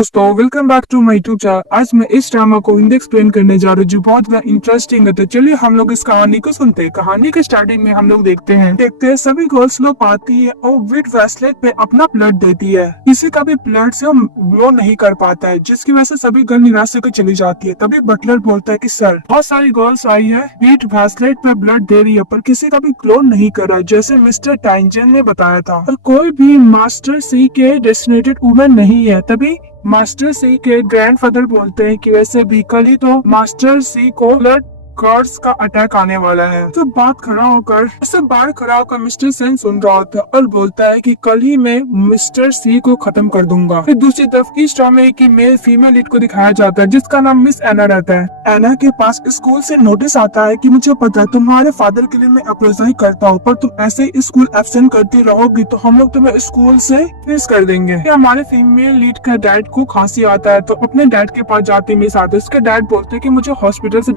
दोस्तों welcome back to my YouTube channel. आज मैं इस ड्रामा को हिंदी एक्सप्लेन करने जा रहा हूँ जो बहुत ज्यादा इंटरेस्टिंग है। तो चलिए हम लोग इस कहानी को सुनते हैं। कहानी के स्टार्टिंग में हम लोग देखते हैं सभी गर्ल्स लोग आती है और विद ब्रेसलेट पे अपना ब्लड देती है। किसी का भी ब्लड से ग्लो नहीं कर पाता है, जिसकी वजह से सभी गर्ल निराश होकर चली जाती है। तभी बटलर बोलता है कि सर बहुत सारी गर्ल्स आई है, विद ब्रेसलेट पे ब्लड दे रही है, पर किसी का भी ग्लो नहीं कर रहा है, जैसे मिस्टर टाइंजन ने बताया था। और कोई भी मास्टर सी के डेस्टिनेटेड वुमेन नहीं है। तभी मास्टर सी के ग्रैंडफादर बोलते हैं कि वैसे भी कल ही तो मास्टर सी को ब्लड कर्स का अटैक आने वाला है। तो बात खड़ा होकर मिस्टर सेन सुन रहा होता है और बोलता है कि कल ही मैं मिस्टर सी को खत्म कर दूंगा। फिर दूसरी तरफ इस ड्रामे की मेल फीमेल लीड को दिखाया जाता है जिसका नाम मिस एना रहता है। एना के पास स्कूल से नोटिस आता है कि मुझे पता है तुम्हारे फादर के लिए मैं अप्रोच करता हूँ, पर तुम ऐसे ही स्कूल एब्सेंट करती रहोगी तो हम लोग तुम्हें स्कूल से फिक्स कर देंगे। हमारे फीमेल लीड के डैड को खांसी आता है तो अपने डैड के पास जाते मिस आते। उसके डैड बोलते हैं कि मुझे हॉस्पिटल से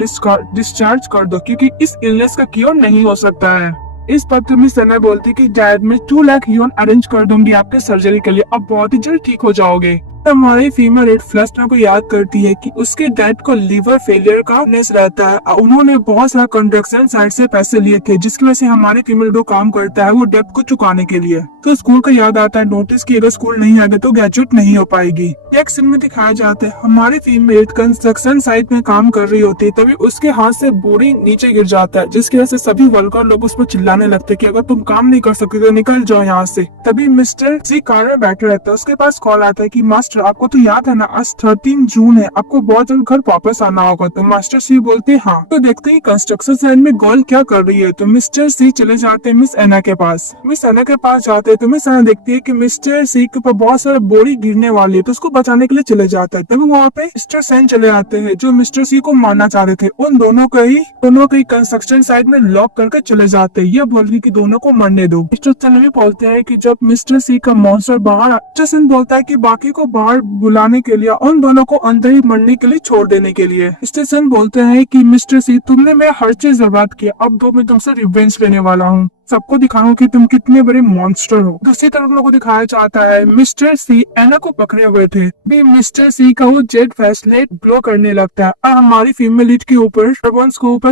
डिस्चार्ज कर दो क्योंकि इस इलनेस का क्योर नहीं हो सकता है। इस पर तुम मिस एना बोलती कि डैड मैं 2 लाख यून अरेंज कर दूंगी आपके सर्जरी के लिए, अब बहुत ही जल्द ठीक हो जाओगे। हमारी फीमेल लीड फ्लस्टर को याद करती है कि उसके डैड को लीवर फेलियर का नेस रहता है। उन्होंने बहुत सारा कंस्ट्रक्शन साइट से पैसे लिए थे जिसकी वजह से हमारे फीमेल जो काम करता है वो डेब्ट को चुकाने के लिए। तो स्कूल का याद आता है नोटिस की अगर स्कूल नहीं आ गया तो ग्रेजुएट नहीं हो पाएगी। एक सीन में दिखाया जाता है हमारी फीमेल कंस्ट्रक्शन साइट में काम कर रही होती है, तभी उसके हाथ से बोरी नीचे गिर जाता है जिसकी वजह से सभी वर्कर लोग उस पर चिल्लाने लगते कि अगर तुम काम नहीं कर सकते तो निकल जाओ यहाँ से। तभी मिस्टर सी कार में बैठे रहता है, उसके पास कॉल आता है कि मास्टर आपको तो याद है ना आज 13 जून है, आपको बहुत जल्द घर वापस आना होगा। तो मास्टर सी बोलते हाँ। तो देखते ही कंस्ट्रक्शन साइट में गर्ल क्या कर रही है। तो मिस्टर सी चले जाते हैं मिस एना के पास। मिस एना के पास जाते हैं तो मिस एना देखती है कि मिस्टर सी के ऊपर बहुत सारे बोरी गिरने वाली है तो उसको बचाने के लिए चले जाता है। तभी वहाँ पे मिस्टर सेन चले आते हैं जो मिस्टर सी को मारना चाह रहे थे। उन दोनों को ही कंस्ट्रक्शन साइट में लॉक करके चले जाते हैं। ये बोल रही कि दोनों को मरने दो। मिस्टर सेन भी बोलते हैं कि जब मिस्टर सी का मॉन्स्टर बाहर, मिस्टर सेन बोलता है कि बाकी को बाहर बुलाने के लिए उन दोनों को अंदर ही मरने के लिए छोड़ देने के लिए। मिस्टर सेन बोलते हैं कि मिस्टर सी तुमने मैं हर चीज बर्बाद किया, अब दो मैं तुमसे रिवेंज लेने वाला हूँ, सबको दिखाऊं कि तुम कितने बड़े मॉन्स्टर हो। दूसरी तरफ लोगों को दिखाया जाता है मिस्टर सी एना को पकड़े हुए थे। भी मिस्टर सी का वो जेट ब्रेसलेट ग्लो करने लगता है और हमारी फीमेल लीड के ऊपर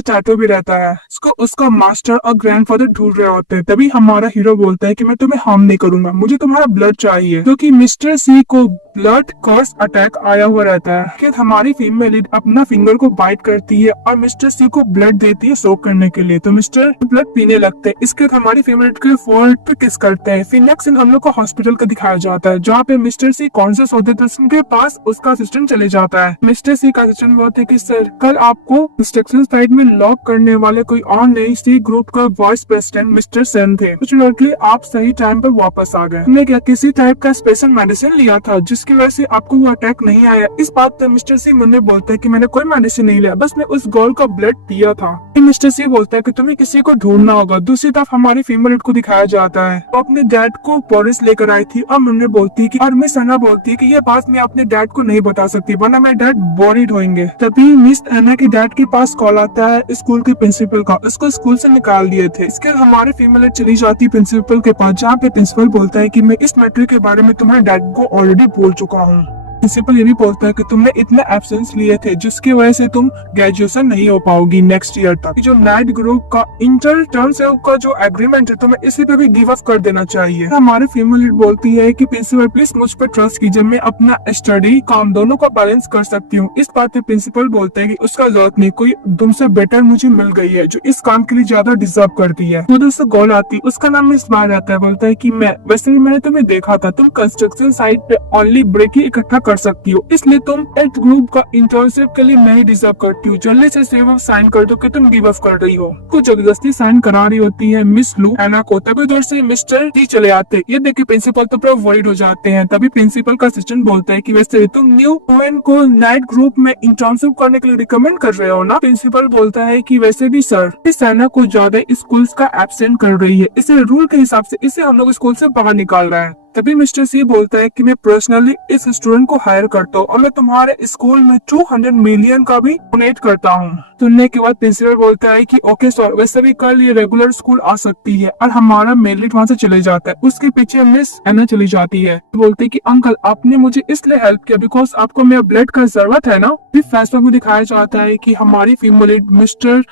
टैटू भी रहता है। उसको उसका मास्टर और ग्रैंडफादर ढूंढ रहे होते हैं। तभी हमारा हीरो बोलता है कि मैं तुम्हें हार्म नहीं करूंगा, मुझे तुम्हारा ब्लड चाहिए, क्योंकि मिस्टर सी को ब्लड कर्स अटैक आया हुआ रहता है। कि हमारी फीमेल लीड अपना फिंगर को बाइट करती है और मिस्टर सी को ब्लड देती है सोक करने के लिए। तो मिस्टर ब्लड पीने लगते हैं। इसके हमारी फेवरेट के फोर्ट पे किस करते हैं। फिर नेक्स्ट हम लोग को हॉस्पिटल का दिखाया जाता है जहाँ पे मिस्टर सी कॉन्शियस होते थे। उनके पास उसका असिस्टेंट चले जाता है। मिस्टर सी का असिस्टेंट बोलते हैं कि सर कल आपको इंस्ट्रक्शन साइट में लॉक करने वाले कोई और नहीं, सी ग्रुप का वाइस प्रेसिडेंट मिस्टर सेन थे। फॉर्चुनेटली आप सही टाइम पे वापस आ गए। हमने क्या किसी टाइप का स्पेशल मेडिसिन लिया था जिसकी वजह से आपको वो अटैक नहीं आया। इस बात पे मिस्टर सी मुझे बोलता है कि मैंने कोई मेडिसिन नहीं लिया, बस मैं उस गर्ल का ब्लड पिया था। मिस्टर सी बोलता है कि तुम्हें किसी को ढूंढना होगा। दूसरी तरफ हमारी फीमेल को दिखाया जाता है वो अपने डैड को पुलिस लेकर आई थी और मुन्ने बोलती है कि और मिस एना बोलती है कि ये बात मैं अपने डैड को नहीं बता सकती वरना मेरे डैड वरीड होंगे। तभी मिस एना के डैड के पास कॉल आता है स्कूल के प्रिंसिपल का, उसको स्कूल से निकाल दिए थे। इसके हमारे फीमेल चली जाती है प्रिंसिपल के पास जहाँ पे प्रिंसिपल बोलता है कि मैं इस मैटर के बारे में तुम्हारे डैड को ऑलरेडी बोल चुका हूँ। प्रिंसिपल ये भी बोलता है कि तुमने इतने एब्सेंस लिए थे जिसकी वजह से तुम ग्रेजुएशन नहीं हो पाओगी नेक्स्ट ईयर तक। जो नाइट ग्रुप का इंटर टर्म से का जो एग्रीमेंट है तुम्हें इसी पे भी गिव अप कर देना चाहिए। हमारे फीमेल लीड बोलती है कि प्रिंसिपल प्लीज मुझ पर ट्रस्ट कीजिए, मैं अपना स्टडी काम दोनों को बैलेंस कर सकती हूँ। इस बात पे प्रिंसिपल बोलते है कि उसका जरूरत नहीं, कोई तुमसे बेटर मुझे मिल गई है जो इस काम के लिए ज्यादा डिजर्व करती है। तो दोस्तों गोल आती है, उसका नाम मिस बार रहता है। बोलता है कि मैं वैसे भी मैंने तुम्हें देखा था, तुम कंस्ट्रक्शन साइट पे ओनली ब्रेक ही इकट्ठा कर सकती हो, इसलिए तुम एट ग्रुप का इंटर्नशिप के लिए मैं ही डिजर्व करती हूँ। जल्दी से सेव साइन कर दो कि तुम गिव अप कर रही हो। कुछ जबरदस्ती साइन करा रही होती है मिस लू एना को। तभी उधर से मिस्टर टी चले आते हैं। ये देख के प्रिंसिपल तो पूरा वरीड हो जाते हैं। तभी प्रिंसिपल का असिस्टेंट बोलता है कि वैसे तुम न्यू वुमेन को नाइट ग्रुप में इंटर्नशिप करने के लिए रिकमेंड कर रहे हो ना। प्रिंसिपल बोलता है कि वैसे भी सर इस एना को ज्यादा स्कूल का एब्सेंट कर रही है, इसे रूल के हिसाब से इसे हम लोग स्कूल से बाहर निकाल रहे हैं। तभी मिस्टर सी बोलता है कि मैं पर्सनली इस स्टूडेंट को हायर करता हूँ और मैं तुम्हारे स्कूल में 200 मिलियन का भी डोनेट करता हूँ। सुनने के बाद प्रिंसिपल बोलता है कि ओके सर, वैसे भी कल ये रेगुलर स्कूल आ सकती है और हमारा मेरिट वहाँ से चले जाता है। उसके पीछे मिस एना चली जाती है, बोलती है कि अंकल आपने मुझे इसलिए हेल्प किया बिकॉज आपको मेरा ब्लड का जरूरत है ना। फिर फ्लैशबैक में दिखाया जाता है कि हमारी फीमेल मिस्टर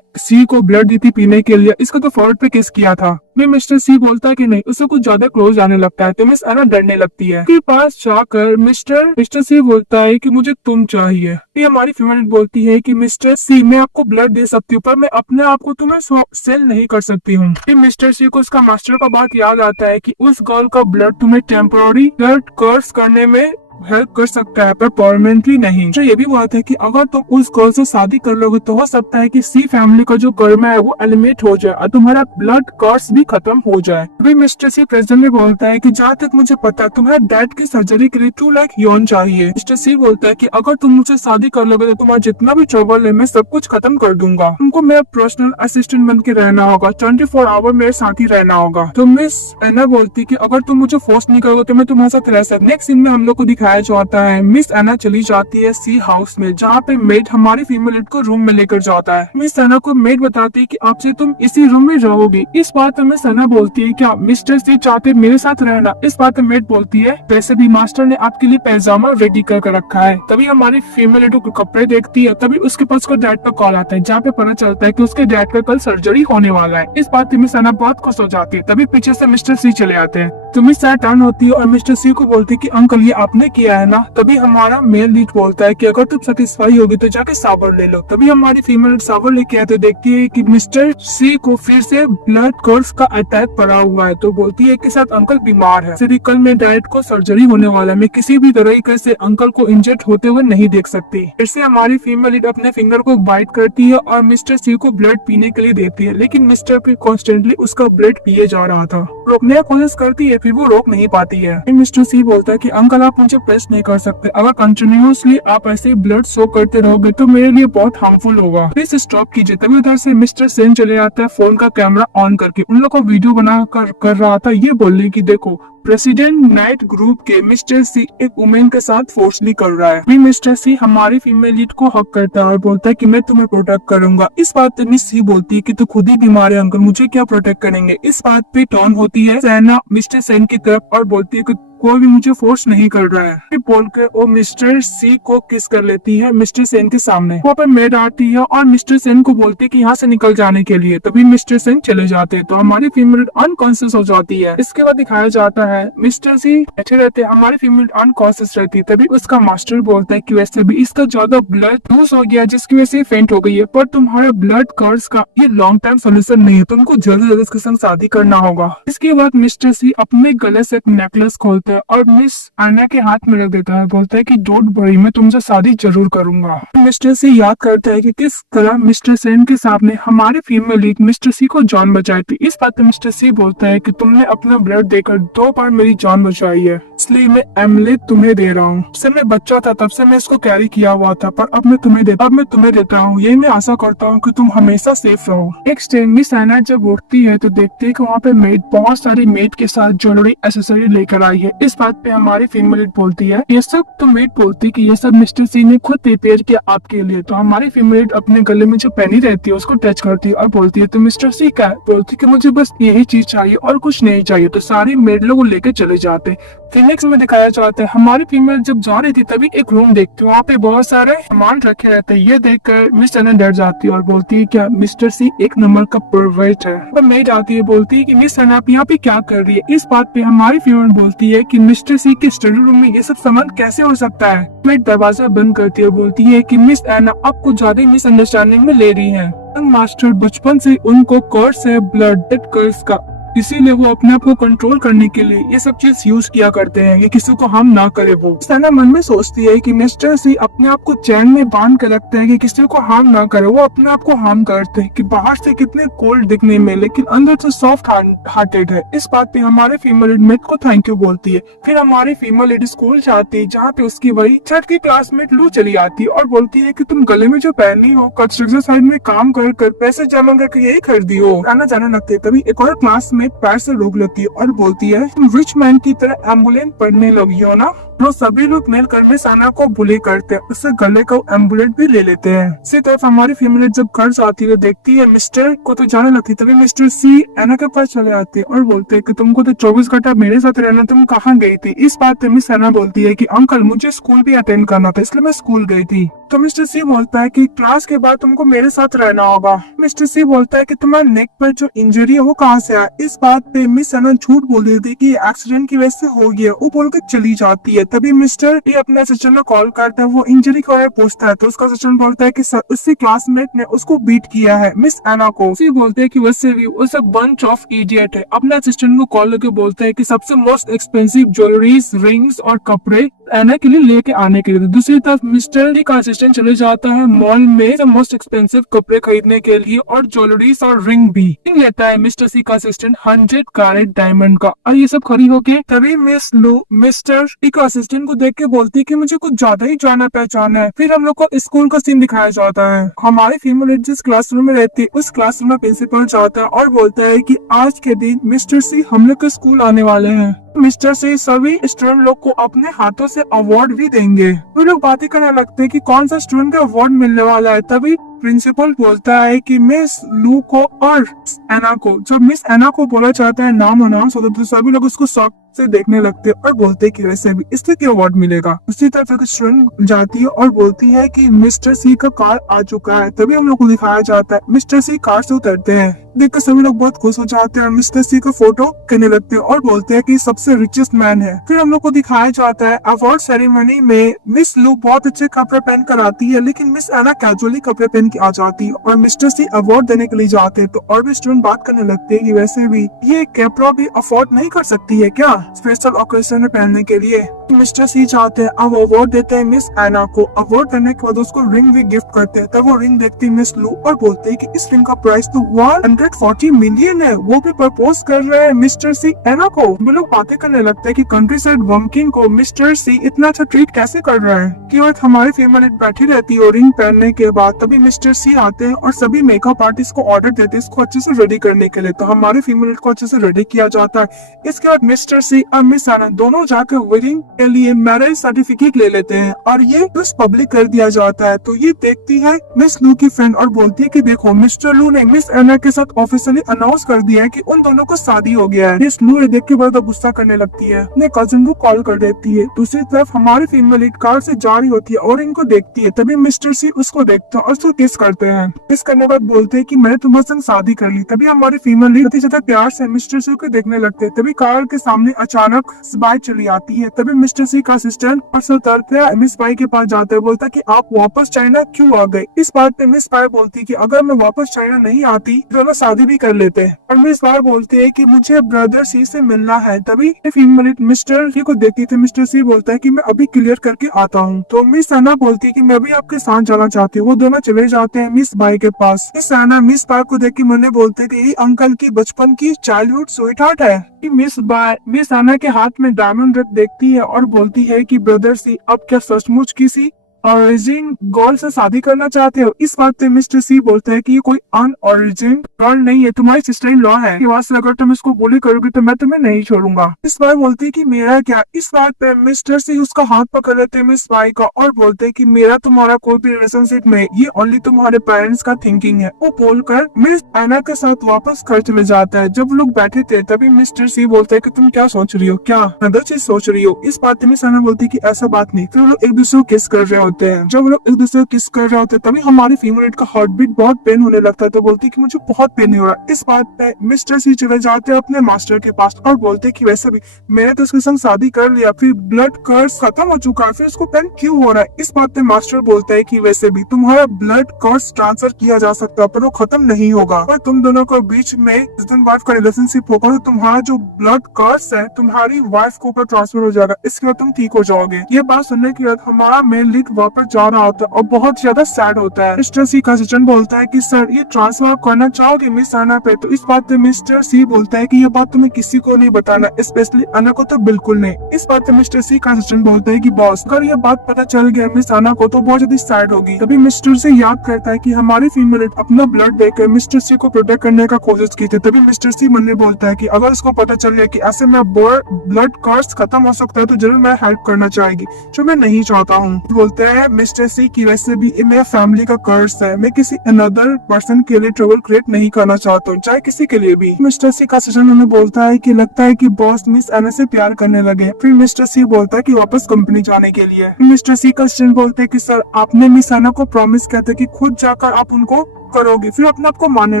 सी को ब्लड दी थी पीने के लिए, इसका तो फॉर्ड पे केस किया था। मैं मिस्टर सी बोलता है कि नहीं, उससे कुछ ज्यादा क्लोज आने लगता है तो मिस एना डरने लगती है। उसके पास जाकर मिस्टर सी बोलता है कि मुझे तुम चाहिए। ये हमारी फीमेल बोलती है कि मिस्टर सी मैं आपको ब्लड दे सकती हूँ पर मैं अपने आप को तुम्हें सेल नहीं कर सकती हूँ। फिर मिस्टर सी को उसका मास्टर का बात याद आता है कि उस गर्ल का ब्लड तुम्हें टेम्पोररी ब्लड कर्स करने में हेल्प कर सकता है पर परमानेंटली नहीं। तो ये भी बात है कि अगर तुम उस गर्ल से शादी कर लोगे तो हो सकता है कि सी फैमिली का जो कर्म है वो एलिमिनेट हो जाए और तुम्हारा ब्लड कर्स भी खत्म हो जाए। अभी मिस्टर सी प्रेसिडेंट में बोलता है कि जहाँ तक मुझे पता है तुम्हारे डैड की सर्जरी के लिए 2 लाख यौन चाहिए। मिस्टर सी बोलता है कि अगर तुम मुझसे शादी कर लोगे तो तुम्हारा जितना भी ट्रबल है मैं सब कुछ खत्म कर दूंगा। तुमको मेरा पर्सनल असिस्टेंट बन के रहना होगा, 24 आवर मेरे साथ ही रहना होगा। तो मिस एना बोलती कि अगर तुम मुझे फोर्स नहीं करोगे तो मैं तुम्हारे साथ रह सकता। नेक्स्ट सीन में हम लोग को दिखाया जाता है मिस एना चली जाती है सी हाउस में जहाँ पे मेड हमारी फीमेल को रूम में लेकर जाता है। मिस एना को मेड बताती है कि अब से तुम इसी रूम में रहोगी। इस बात में मिस एना बोलती है क्या मिस्टर सी चाहते मेरे साथ रहना। इस बात में मेड बोलती है वैसे भी मास्टर ने आपके लिए पैजामा रेडी कर रखा है। तभी हमारी फीमेल को कपड़े देखती है, तभी उसके पास उसका डैड का कॉल आता है जहाँ पे पता चलता है कि उसके डैड का कल सर्जरी होने वाला है। इस बात पे मिस एना बहुत खुश हो जाती है। तभी पीछे से मिस्टर सी चले आते हैं तो मिस एना टर्न होती है और मिस्टर सी को बोलती है कि अंकल ये आपने किया है ना। तभी हमारा मेल लीड बोलता है कि अगर तुम सेटिस्फाई होगी तो जाके सावर ले लो। तभी हमारी फीमेल सावर लेके आते देखती है कि मिस्टर सी को फिर से ब्लड कर्स का अटैक पड़ा हुआ है तो बोलती है कि साथ अंकल बीमार है, इसलिए कल मेरे डैड को सर्जरी होने वाला है, मैं किसी भी तरीके से अंकल को इंजर्ड होते हुए नहीं देख सकती। फिर से हमारी फीमेल लीड अपने फिंगर को बाइट करती है और मिस्टर सी को ब्लड पीने के लिए देती है, लेकिन मिस्टर पी कॉन्स्टेंटली उसका ब्लड पिए जा रहा था। रोकने की कोशिश करती है फिर वो रोक नहीं पाती है। मिस्टर सी बोलता है कि अंकल आप मुझे प्रेस नहीं कर सकते, अगर कंटिन्यूअसली आप ऐसे ब्लड शो करते रहोगे तो मेरे लिए बहुत हार्मफुल होगा, प्लीज स्टॉप कीजिए। तभी उधर से मिस्टर सेन चले आता है फोन का कैमरा ऑन करके, उन लोग को वीडियो बना कर रहा था ये बोलने की देखो प्रेसिडेंट नाइट ग्रुप के मिस्टर सी एक वुमेन के साथ फोर्सली कर रहा है। फिर मिस्टर सी हमारी फीमेल लीड को हक करता है और बोलता है कि मैं तुम्हें प्रोटेक्ट करूंगा। इस बात पे मिस सी बोलती है कि तू खुद ही बीमार है अंकल, मुझे क्या प्रोटेक्ट करेंगे। इस बात पे टर्न होती है सैना मिस्टर सेन की तरफ और बोलती है कि कोई भी मुझे फोर्स नहीं कर रहा है। बोल के वो मिस्टर सी को किस कर लेती है मिस्टर सेन के सामने। वहाँ पे मेड आती है और मिस्टर सेन को बोलती है कि यहाँ से निकल जाने के लिए। तभी मिस्टर सेन चले जाते हैं तो हमारी फीमेल अनकॉन्शियस हो जाती है। इसके बाद दिखाया जाता है मिस्टर सी बैठे रहते हैं, हमारी फीमेल अनकॉन्शियस रहती है। तभी उसका मास्टर बोलता है कि वैसे भी इसका ज्यादा ब्लड लूज हो गया जिसकी वजह से फेंट हो गई है, पर तुम्हारे ब्लड कर्स का ये लॉन्ग टर्म सोल्यूशन नहीं है, तुमको जल्द से जल्द इसके संग शादी करना होगा। इसके बाद मिस्टर सी अपने गले से एक नेकलेस खोलता है और मिस अन्ना के हाथ में रख देता है, बोलता है कि डोंट वरी मैं तुमसे शादी जरूर करूंगा। मिस्टर सी याद करता है कि किस तरह मिस्टर सेन के सामने हमारे फीमेल लीड मिस्टर सी को जान बचाई थी। इस बात पे मिस्टर सी बोलता है कि तुमने अपना ब्लड देकर 2 बार मेरी जान बचाई है, इसलिए मैं एमलेट तुम्हें दे रहा हूँ। जब मैं बच्चा था तब से मैं इसको कैरी किया हुआ था, पर अब मैं तुम्हें देता हूँ। यही मैं आशा करता हूँ कि तुम हमेशा सेफ रहो। नेक्स्ट डे मिस एना जब उठती है तो देखते है कि वहाँ पे मेड बहुत सारी मेड के साथ ज्वेलरी एक्सेसरी लेकर आई है। इस बात पे हमारी फीमेल लीड बोलती है ये सब तो मेड बोलती कि ये सब मिस्टर सी ने खुद प्रिपेयर किया आपके लिए। तो हमारी फीमेल लीड अपने गले में जो पहनी रहती है उसको टच करती है और बोलती है तो मिस्टर सी क्या है, बोलती कि मुझे बस यही चीज चाहिए और कुछ नहीं चाहिए। तो सारी मेड लोग लेके चले जाते। फिर नेक्स्ट में दिखाया जाता है हमारी फीमेल जब जा रही थी तभी एक रूम देखती है, वहाँ पे बहुत सारे सामान रखे रहते हैं। ये देखकर मिस एना डर जाती है और बोलती है क्या मिस्टर सी एक नंबर का परवर्ट है। तो मेड आती है बोलती है कि मिस एना आप यहाँ पे क्या कर रही है। इस बात पे हमारी फीमेल बोलती है कि मिस्टर सी के स्टडी रूम में ये सब सामान कैसे हो सकता है। मेड दरवाजा बंद करती है, बोलती है कि मिस एना अब कुछ ज्यादा मिसअंडरस्टैंडिंग में ले रही है। मास्टर बचपन से उनको कर्स है ब्लड कर्स का, इसीलिए वो अपने आप को कंट्रोल करने के लिए ये सब चीज यूज किया करते हैं कि किसी को हार्म ना करे। वो सैना मन में सोचती है कि मिस्टर सी अपने आप को चैन में बांध कर रखते हैं कि किसी को हार्म ना करे, वो अपने आप को हार्म करते हैं कि बाहर से कितने कोल्ड दिखने में लेकिन अंदर से सॉफ्ट हार्टेड है। इस बात पे हमारे फीमेल मेट को थैंक यू बोलती है। फिर हमारी फीमेल लेडी स्कूल जाती है जहाँ पे उसकी वही छठ की क्लासमेट लू चली आती है और बोलती है कि तुम गले में जो पहनी हो कंस्ट्रक्शन साइड में काम कर पैसे जमा करके यही खरीदी हो। आना जाना लगते तभी एक और क्लास में अपने पैर से रोक लेती है और बोलती है तुम रिच मैन की तरह एम्बुलेंस पढ़ने लगी हो ना। तो सभी लोग मिलकर मिस एना को बुली करते हैं, उससे गले को एम्बुलेंस भी ले लेते हैं। इसी तरफ हमारी फीमेल जब घर जाती है देखती है मिस्टर को तो जाने लगती, तभी मिस्टर सी एना के पास चले आते हैं और बोलते हैं कि तुमको तो 24 घंटा मेरे साथ रहना, तुम कहाँ गई थी। इस बात पे मिस एना बोलती है कि अंकल मुझे स्कूल भी अटेंड करना था इसलिए मैं स्कूल गई थी। तो मिस्टर सी बोलता है कि क्लास के बाद तुमको मेरे साथ रहना होगा। मिस्टर सी बोलता है कि तुम्हारे नेक पर जो इंजरी है वो कहाँ से आया। इस बात पे मिस एना झूठ बोल देती है कि एक्सीडेंट की वजह से हो गया, वो बोलकर चली जाती है। तभी मिस्टर टी अपने असिस्टेंट को कॉल करता है, वो इंजरी के बारे में पूछता है तो उसका असिस्टेंट बोलता है कि उससे क्लासमेट ने उसको बीट किया है मिस एना को। सी बोलते है कि वैसे भी वो सब बंच ऑफ इडियट है। अपने असिस्टेंट को कॉल करके बोलता है कि सबसे मोस्ट एक्सपेंसिव ज्वेलरीज, रिंग्स और कपड़े एना के लिए लेके आने के लिए। दूसरी तरफ मिस्टर टी का असिस्टेंट चले जाता है मॉल में मोस्ट एक्सपेंसिव कपड़े खरीदने के लिए और ज्वेलरीज और रिंग भी लेता है मिस्टर सी का असिस्टेंट 100 कैरेट डायमंड का। और ये सब खड़ी होके तभी मिस लू मिस्टर टी का असिस्टेंट को देख के बोलती है कि मुझे कुछ ज्यादा ही जाना पहचाना है। फिर हम लोग को स्कूल का सीन दिखाया जाता है। हमारी फीमेल जिस क्लासरूम में रहती है उस क्लासरूम में प्रिंसिपल जाता है और बोलता है कि आज के दिन मिस्टर सी हम लोग के स्कूल आने वाले हैं। मिस्टर से सभी स्टूडेंट लोग को अपने हाथों से अवार्ड भी देंगे। वो लोग बातें करने लगते हैं कि कौन सा स्टूडेंट का अवार्ड मिलने वाला है। तभी प्रिंसिपल बोलता है कि मिस लू को और एना को। जब मिस एना को बोला जाता है नाम अनाउंस होता है तो सभी लोग उसको शौक से देखने लगते हैं और बोलते हैं कि वैसे भी इससे क्या अवार्ड मिलेगा। उसी तरफ एक स्टूडेंट जाती है और बोलती है कि मिस्टर सी का कार आ चुका है। तभी हम लोग को दिखाया जाता है मिस्टर सी कार से उतरते हैं। देखकर सभी लोग बहुत खुश हो जाते हैं, मिस्टर सी का फोटो करने लगते हैं और बोलते हैं कि सबसे रिचेस्ट मैन है। फिर हम लोग को दिखाया जाता है अवार्ड सेरेमनी में मिस लू बहुत अच्छे कपड़े पहन कर आती है लेकिन मिस एना कैजुअली कपड़े पहन के आ जाती है और मिस्टर सी अवार्ड देने के लिए जाते हैं। तो और भी स्टूडेंट बात करने लगते हैं कि वैसे भी ये कपड़ा भी अफोर्ड नहीं कर सकती है क्या स्पेशल ओकेजन में पहनने के लिए। मिस्टर सी चाहते हैं अब अवार्ड देते हैं मिस एना को। अवार्ड देने के बाद उसको रिंग भी गिफ्ट करते हैं। तब वो रिंग देखती है मिस लू और बोलते हैं कि इस रिंग का प्राइस तो 140 मिलियन है। वो भी प्रपोज कर रहे हैं मिस्टर सी एना को। वो लोग बातें करने लगते हैं कि कंट्री साइड वंकिंग को मिस्टर सी इतना अच्छा ट्रीट कैसे कर रहा है। कि वह हमारी फीमेल बैठी रहती है और रिंग पहनने के बाद तभी मिस्टर सी आते हैं और सभी मेकअप आर्टिस्ट को ऑर्डर देते हैं इसको अच्छे से रेडी करने के लिए। तो हमारे फीमेल को अच्छे से रेडी किया जाता है। इसके बाद मिस्टर सी और मिस एना दोनों जाकर वेडिंग के लिए मैरिज सर्टिफिकेट ले लेते हैं और ये पब्लिक कर दिया जाता है। तो ये देखती है मिस लू की फ्रेंड और बोलती है कि देखो मिस्टर लू ने मिस एना के साथ ऑफिशियली अनाउंस कर दिया है कि उन दोनों को शादी हो गया है। मिस लू देख के बड़ा गुस्सा करने लगती है, अपने कजिन को कॉल कर देती है। दूसरी तरफ हमारी फीमेल कार से जा रही होती है और इनको देखती है। तभी मिस्टर सी उसको देखते हैं और उसको किस करते हैं। किस करने के बाद बोलते हैं कि मैंने तुम्हारे संग शादी कर ली। तभी हमारी फीमेल ज्यादा प्यार से मिस्टर सी को देखने लगते हैं। तभी कार के सामने अचानक बाइक चली आती है। तभी मिस्टर सी का असिस्टेंट और सतर्कता मिस पाई के पास जाते हैं, बोलता है कि आप वापस चाइना क्यों आ गए। इस बात पे मिस पाई बोलती है कि अगर मैं वापस चाइना नहीं आती दोनों शादी भी कर लेते हैं। और मिस पाई बोलती है कि मुझे ब्रदर सी से मिलना है। तभी फीमेल मिस्टर सी को देखती है। मिस्टर सी बोलता है कि मैं अभी क्लियर करके आता हूँ। तो मिस एना बोलती है कि मैं भी आपके साथ जाना चाहती हूँ। वो दोनों चले जाते हैं मिस बाई के पास। मिस एना मिस पाई को देख के मैंने बोलते है कि यही अंकल की बचपन की चाइल्डहुड स्वीट हार्ट है। मिस एना के हाथ में डायमंड रख देखती है और बोलती है कि ब्रदर सी अब क्या सचमुच किसी ऑरिजिन गर्ल से शादी करना चाहते हो। इस बात पे मिस्टर सी बोलते हैं कि ये कोई अनओरिजिन गर्ल नहीं है, तुम्हारी सिस्टर इन लॉ है। अगर तुम इसको बुली करोगे तो मैं तुम्हें नहीं छोड़ूंगा। इस बार बोलती है कि मेरा क्या। इस बात पे मिस्टर सी उसका हाथ पकड़ लेते हैं मिस बाई का और बोलते हैं कि मेरा तुम्हारा कोई भी रिलेशनशिप नहीं, ये ओनली तुम्हारे पेरेंट्स का थिंकिंग है। वो बोलकर मिस एना के साथ वापस घर चले जाता है। जब लोग बैठे थे तभी मिस्टर सी बोलते है कि तुम क्या सोच रही हो, क्या अदर चीज सोच रही हो। इस बात पे मिस एना बोलती है कि ऐसा बात नहीं। फिर लोग एक दूसरे को किस कर रहे होते हैं। जब लोग एक दूसरे को किस कर रहे होते हैं तभी हमारी फीमेल का हार्ट बीट बहुत पेन होने लगता है। तो बोलती है कि मुझे बहुत पेन हो रहा है। इस बात पे मिस्टर सी चले जाते हैं अपने मास्टर के पास और बोलते हैं कि वैसे भी मैंने तो उसके संग शादी कर लिया, फिर ब्लड कर्स खत्म हो चुका है, फिर उसको पेन क्यों हो रहा है। इस बात पे मास्टर बोलता है कि वैसे भी तुम्हारा ब्लड कर्स ट्रांसफर किया जा सकता है पर वो खत्म नहीं होगा। और तुम दोनों को बीच में हस्बैंड वाइफ का रिलेशनशिप होगा तो तुम्हारा जो ब्लड कर्स है तुम्हारी वाइफ के ऊपर ट्रांसफर हो जाएगा। इसके बाद तुम ठीक हो जाओगे। ये बात सुनने के बाद हमारा मेन लीड वापस जा रहा होता है और बहुत ज्यादा सैड होता है। मिस्टर सी का असिस्टेंट बोलता है कि सर ये ट्रांसफर करना चाहोगे मिस अन्ना पे, तो इस बात पे मिस्टर सी बोलता है कि ये बात तुम्हें किसी को नहीं बताना, स्पेशली अन्ना को तो बिल्कुल नहीं। इस बात पे मिस्टर सी का असिस्टेंट बोलता है कि बॉस अगर ये बात पता चल गया मिस अन्ना को तो बहुत ज्यादा सैड होगी। तभी मिस्टर सी याद करता है कि हमारी फीमेल अपना ब्लड देकर मिस्टर सी को प्रोटेक्ट करने का कोशिश की थी। तभी मिस्टर सी मन में बोलता है कि अगर उसको पता चल गया कि ऐसे में ब्लड कर्स खत्म हो सकता है तो जरूर मैं हेल्प करना चाहेगी, जो मैं नहीं चाहता हूँ। बोलते हैं मिस्टर सी की वैसे भी मेरा फैमिली का कर्स है, मैं किसी अनदर पर्सन के लिए ट्रबल क्रिएट नहीं करना चाहता हूँ, चाहे किसी के लिए भी। मिस्टर सी का सेशन उन्हें बोलता है कि लगता है कि बॉस मिस एना से प्यार करने लगे। फिर मिस्टर सी बोलता है कि वापस कंपनी जाने के लिए। मिस्टर सी का सेशन बोलते हैं कि सर आपने मिस एना को प्रॉमिस किया था कि खुद जाकर आप उनको करोगे, फिर अपने आप को मानने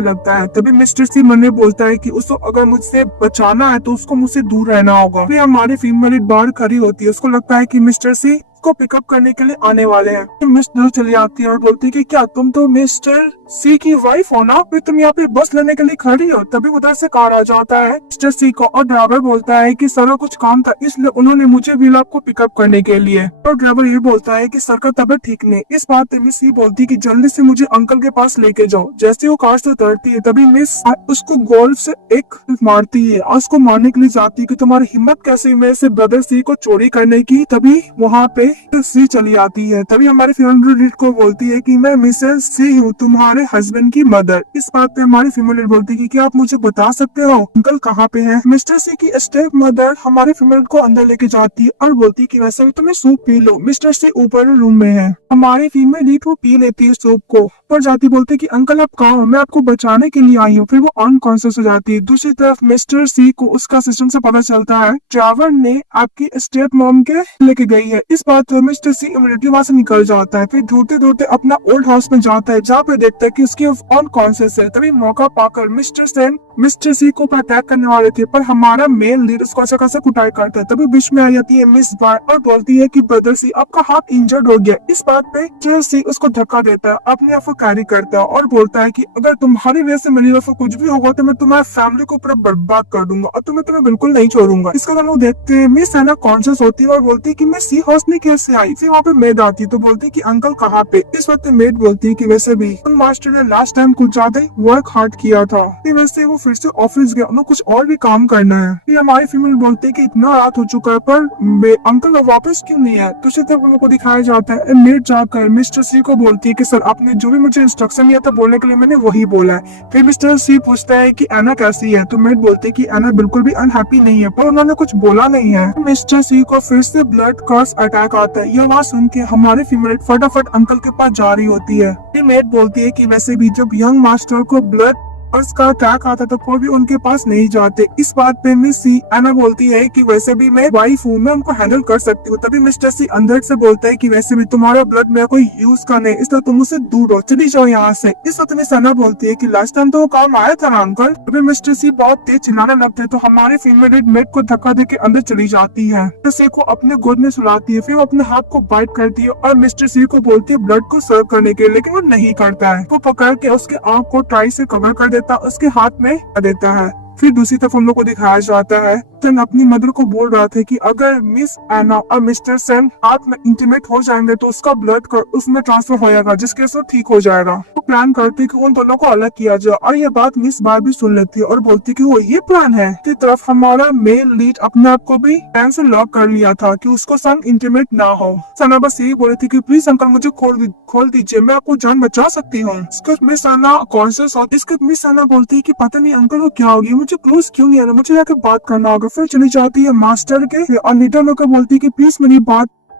लगता है। तभी मिस्टर सी मन में बोलता है कि उसको अगर मुझसे बचाना है तो उसको मुझसे दूर रहना होगा। फिर हमारी फीमेल बाहर खड़ी होती है, उसको लगता है कि मिस्टर सी को पिकअप करने के लिए आने वाले हैं। मिस नर चली आती है और बोलती है कि क्या तुम तो मिस्टर सी की वाइफ हो ना, फिर तुम यहाँ पे बस लेने के लिए खड़ी हो। तभी उधर से कार आ जाता है मिस्टर सी को और ड्राइवर बोलता है कि सर कुछ काम था इसलिए उन्होंने मुझे भी आपको पिकअप करने के लिए। और ड्राइवर ये बोलता है कि सर का तबीयत ठीक नहीं। इस बात पे मिस सी बोलती है कि जल्दी से मुझे अंकल के पास लेके जाओ। जैसे वो कार से उतरती है तभी मिस उसको गोल्फ से एक मारती है और उसको मारने के लिए जाती है कि तुम्हारी हिम्मत कैसे मेरे से ब्रदर सी को चोरी करने की। तभी वहाँ पे सी चली आती है। तभी हमारी फीमेल लीड को बोलती है कि मैं मिसेस सी हूँ, तुम्हारे हस्बैंड की मदर। इस बात पे हमारी फीमेल लीड बोलती है कि क्या आप मुझे बता सकते हो अंकल कहाँ पे हैं। मिस्टर सी की स्टेप मदर हमारे फीमेल को अंदर लेके जाती है और बोलती है कि वैसे भी तुम्हें सूप पी लो, मिस्टर सी ऊपर रूम में है। हमारी फीमेल लीड वो पी लेती है सूप को, ऊपर जाती बोलती कि अंकल आप कहाँ हो, मैं आपको बचाने के लिए आई हूँ। फिर वो अनकॉन्शियस हो जाती है। दूसरी तरफ मिस्टर सी को उसका सिस्टम से पता चलता है ड्राइवर ने आपकी स्टेप मॉम के लेके गई है। इस बात पर मिस्टर सी इमीडिएटली वहाँ से निकल जाता है। फिर ढूंढते ढूंढते अपना ओल्ड हाउस में जाता है जहाँ पे देखता है कि उसकी अनकॉन्शियस है। तभी मौका पाकर मिस्टर सेन मिस्टर सी को अटैक करने वाले थे पर हमारा मेल लीड उसको अच्छा खासा कुटाई करता है। तभी बीच में आ जाती है मिस बार और बोलती है कि ब्रदर सी आपका हाथ इंजर्ड हो गया। इस बात पे मिस्टर सी उसको धक्का देता है, अपने आप को कैरी करता है और बोलता है कि अगर तुम्हारी वजह से मेरी वजह कुछ भी होगा तो मैं तुम्हारी फैमिली को पूरा बर्बाद कर दूंगा और तुम्हें बिल्कुल नहीं छोड़ूंगा। इसका हम लोग देखते हैं मिस एना कॉन्शियस होती है और बोलती है कि मैं सी हाउस में कैसे आई। फिर वहाँ पे मेड आती है तो बोलती है कि अंकल कहाँ पे। इस वक्त मेड बोलती है कि वैसे भी मास्टर ने लास्ट टाइम कुछ ज्यादा ही वर्क हार्ड किया था, वैसे वो फिर से ऑफिस गया, उन्हें कुछ और भी काम करना है। फिर हमारी फीमेल बोलती है कि इतना रात हो चुका है पर अंकल वापस क्यों नहीं है। दूसरी तरफ हम लोग को दिखाया जाता है मेड जाकर मिस्टर सी को बोलती है कि सर आपने जो भी मुझे इंस्ट्रक्शन दिया था बोलने के लिए मैंने वही बोला है। फिर मिस्टर सी पूछता है कि एना कैसी है तो मेड बोलती है कि एना बिल्कुल भी अनहैप्पी नहीं है पर उन्होंने कुछ बोला नहीं है। मिस्टर सी को फिर से ब्लड कर्स अटैक आता है। यह बात सुन के हमारी फीमेल फटाफट अंकल के पास जा रही होती है। फिर मेड बोलती है कि वैसे भी जब यंग मास्टर को ब्लड उसका अटैक आता तो कोई भी उनके पास नहीं जाते। इस बात पे मिस सी एना बोलती है कि वैसे भी मैं वाइफ हूँ, मैं उनको हैंडल कर सकती हूँ। तभी मिस्टर सी अंदर से बोलता है कि वैसे भी तुम्हारा ब्लड मेरा कोई यूज का नहीं, इसलिए तुम मुझसे दूर हो, चली जाओ यहाँ से। इस वक्त मिस एना बोलती है कि लास्ट टाइम तो वो काम आया था ना अंकल। तभी मिस्टर सी बहुत तेज चिल्लाने लगते हैं तो हमारी फीमेल मेड को धक्का दे के अंदर चली जाती है। मिस्टर सी को अपने गोद में सुलाती है, फिर वो अपने हाथ को बाइट करती है और मिस्टर सी को बोलती है ब्लड को सर्व करने के लिए, लेकिन वो नहीं करता है। वो पकड़ के उसके आँख को टाई से कवर कर देता, उसके हाथ में देता है। फिर दूसरी तरफ हम लोग को दिखाया जाता है सन अपनी मदर को बोल रहा था कि अगर मिस एना और मिस्टर सेन हाथ में इंटीमेट हो जाएंगे तो उसका ब्लड उसमें ट्रांसफर हो जाएगा जिसके से ठीक हो जाएगा। वो प्लान करती कि उन दोनों को अलग किया जाए और ये बात मिस बार भी सुन लेती है और बोलती कि वो ये प्लान है। की तरफ हमारा मेल लीड अपने आप को भी प्लान से लॉक कर लिया था कि उसको संग इंटीमेट ना हो। सना बस यही बोली थी कि प्लीज अंकल मुझे खोल दीजिए, मैं आपको जान बचा सकती हूँ। मिस एना कॉन्शियस होती, इसके मिस एना बोलती है कि पता नहीं अंकल को क्या होगी, मुझे क्लोज क्यों नहीं आ रहा, मुझे जाकर बात करना होगा। फिर चली जाती है मास्टर के और नीटर होकर बोलती है कि प्लीज मेरी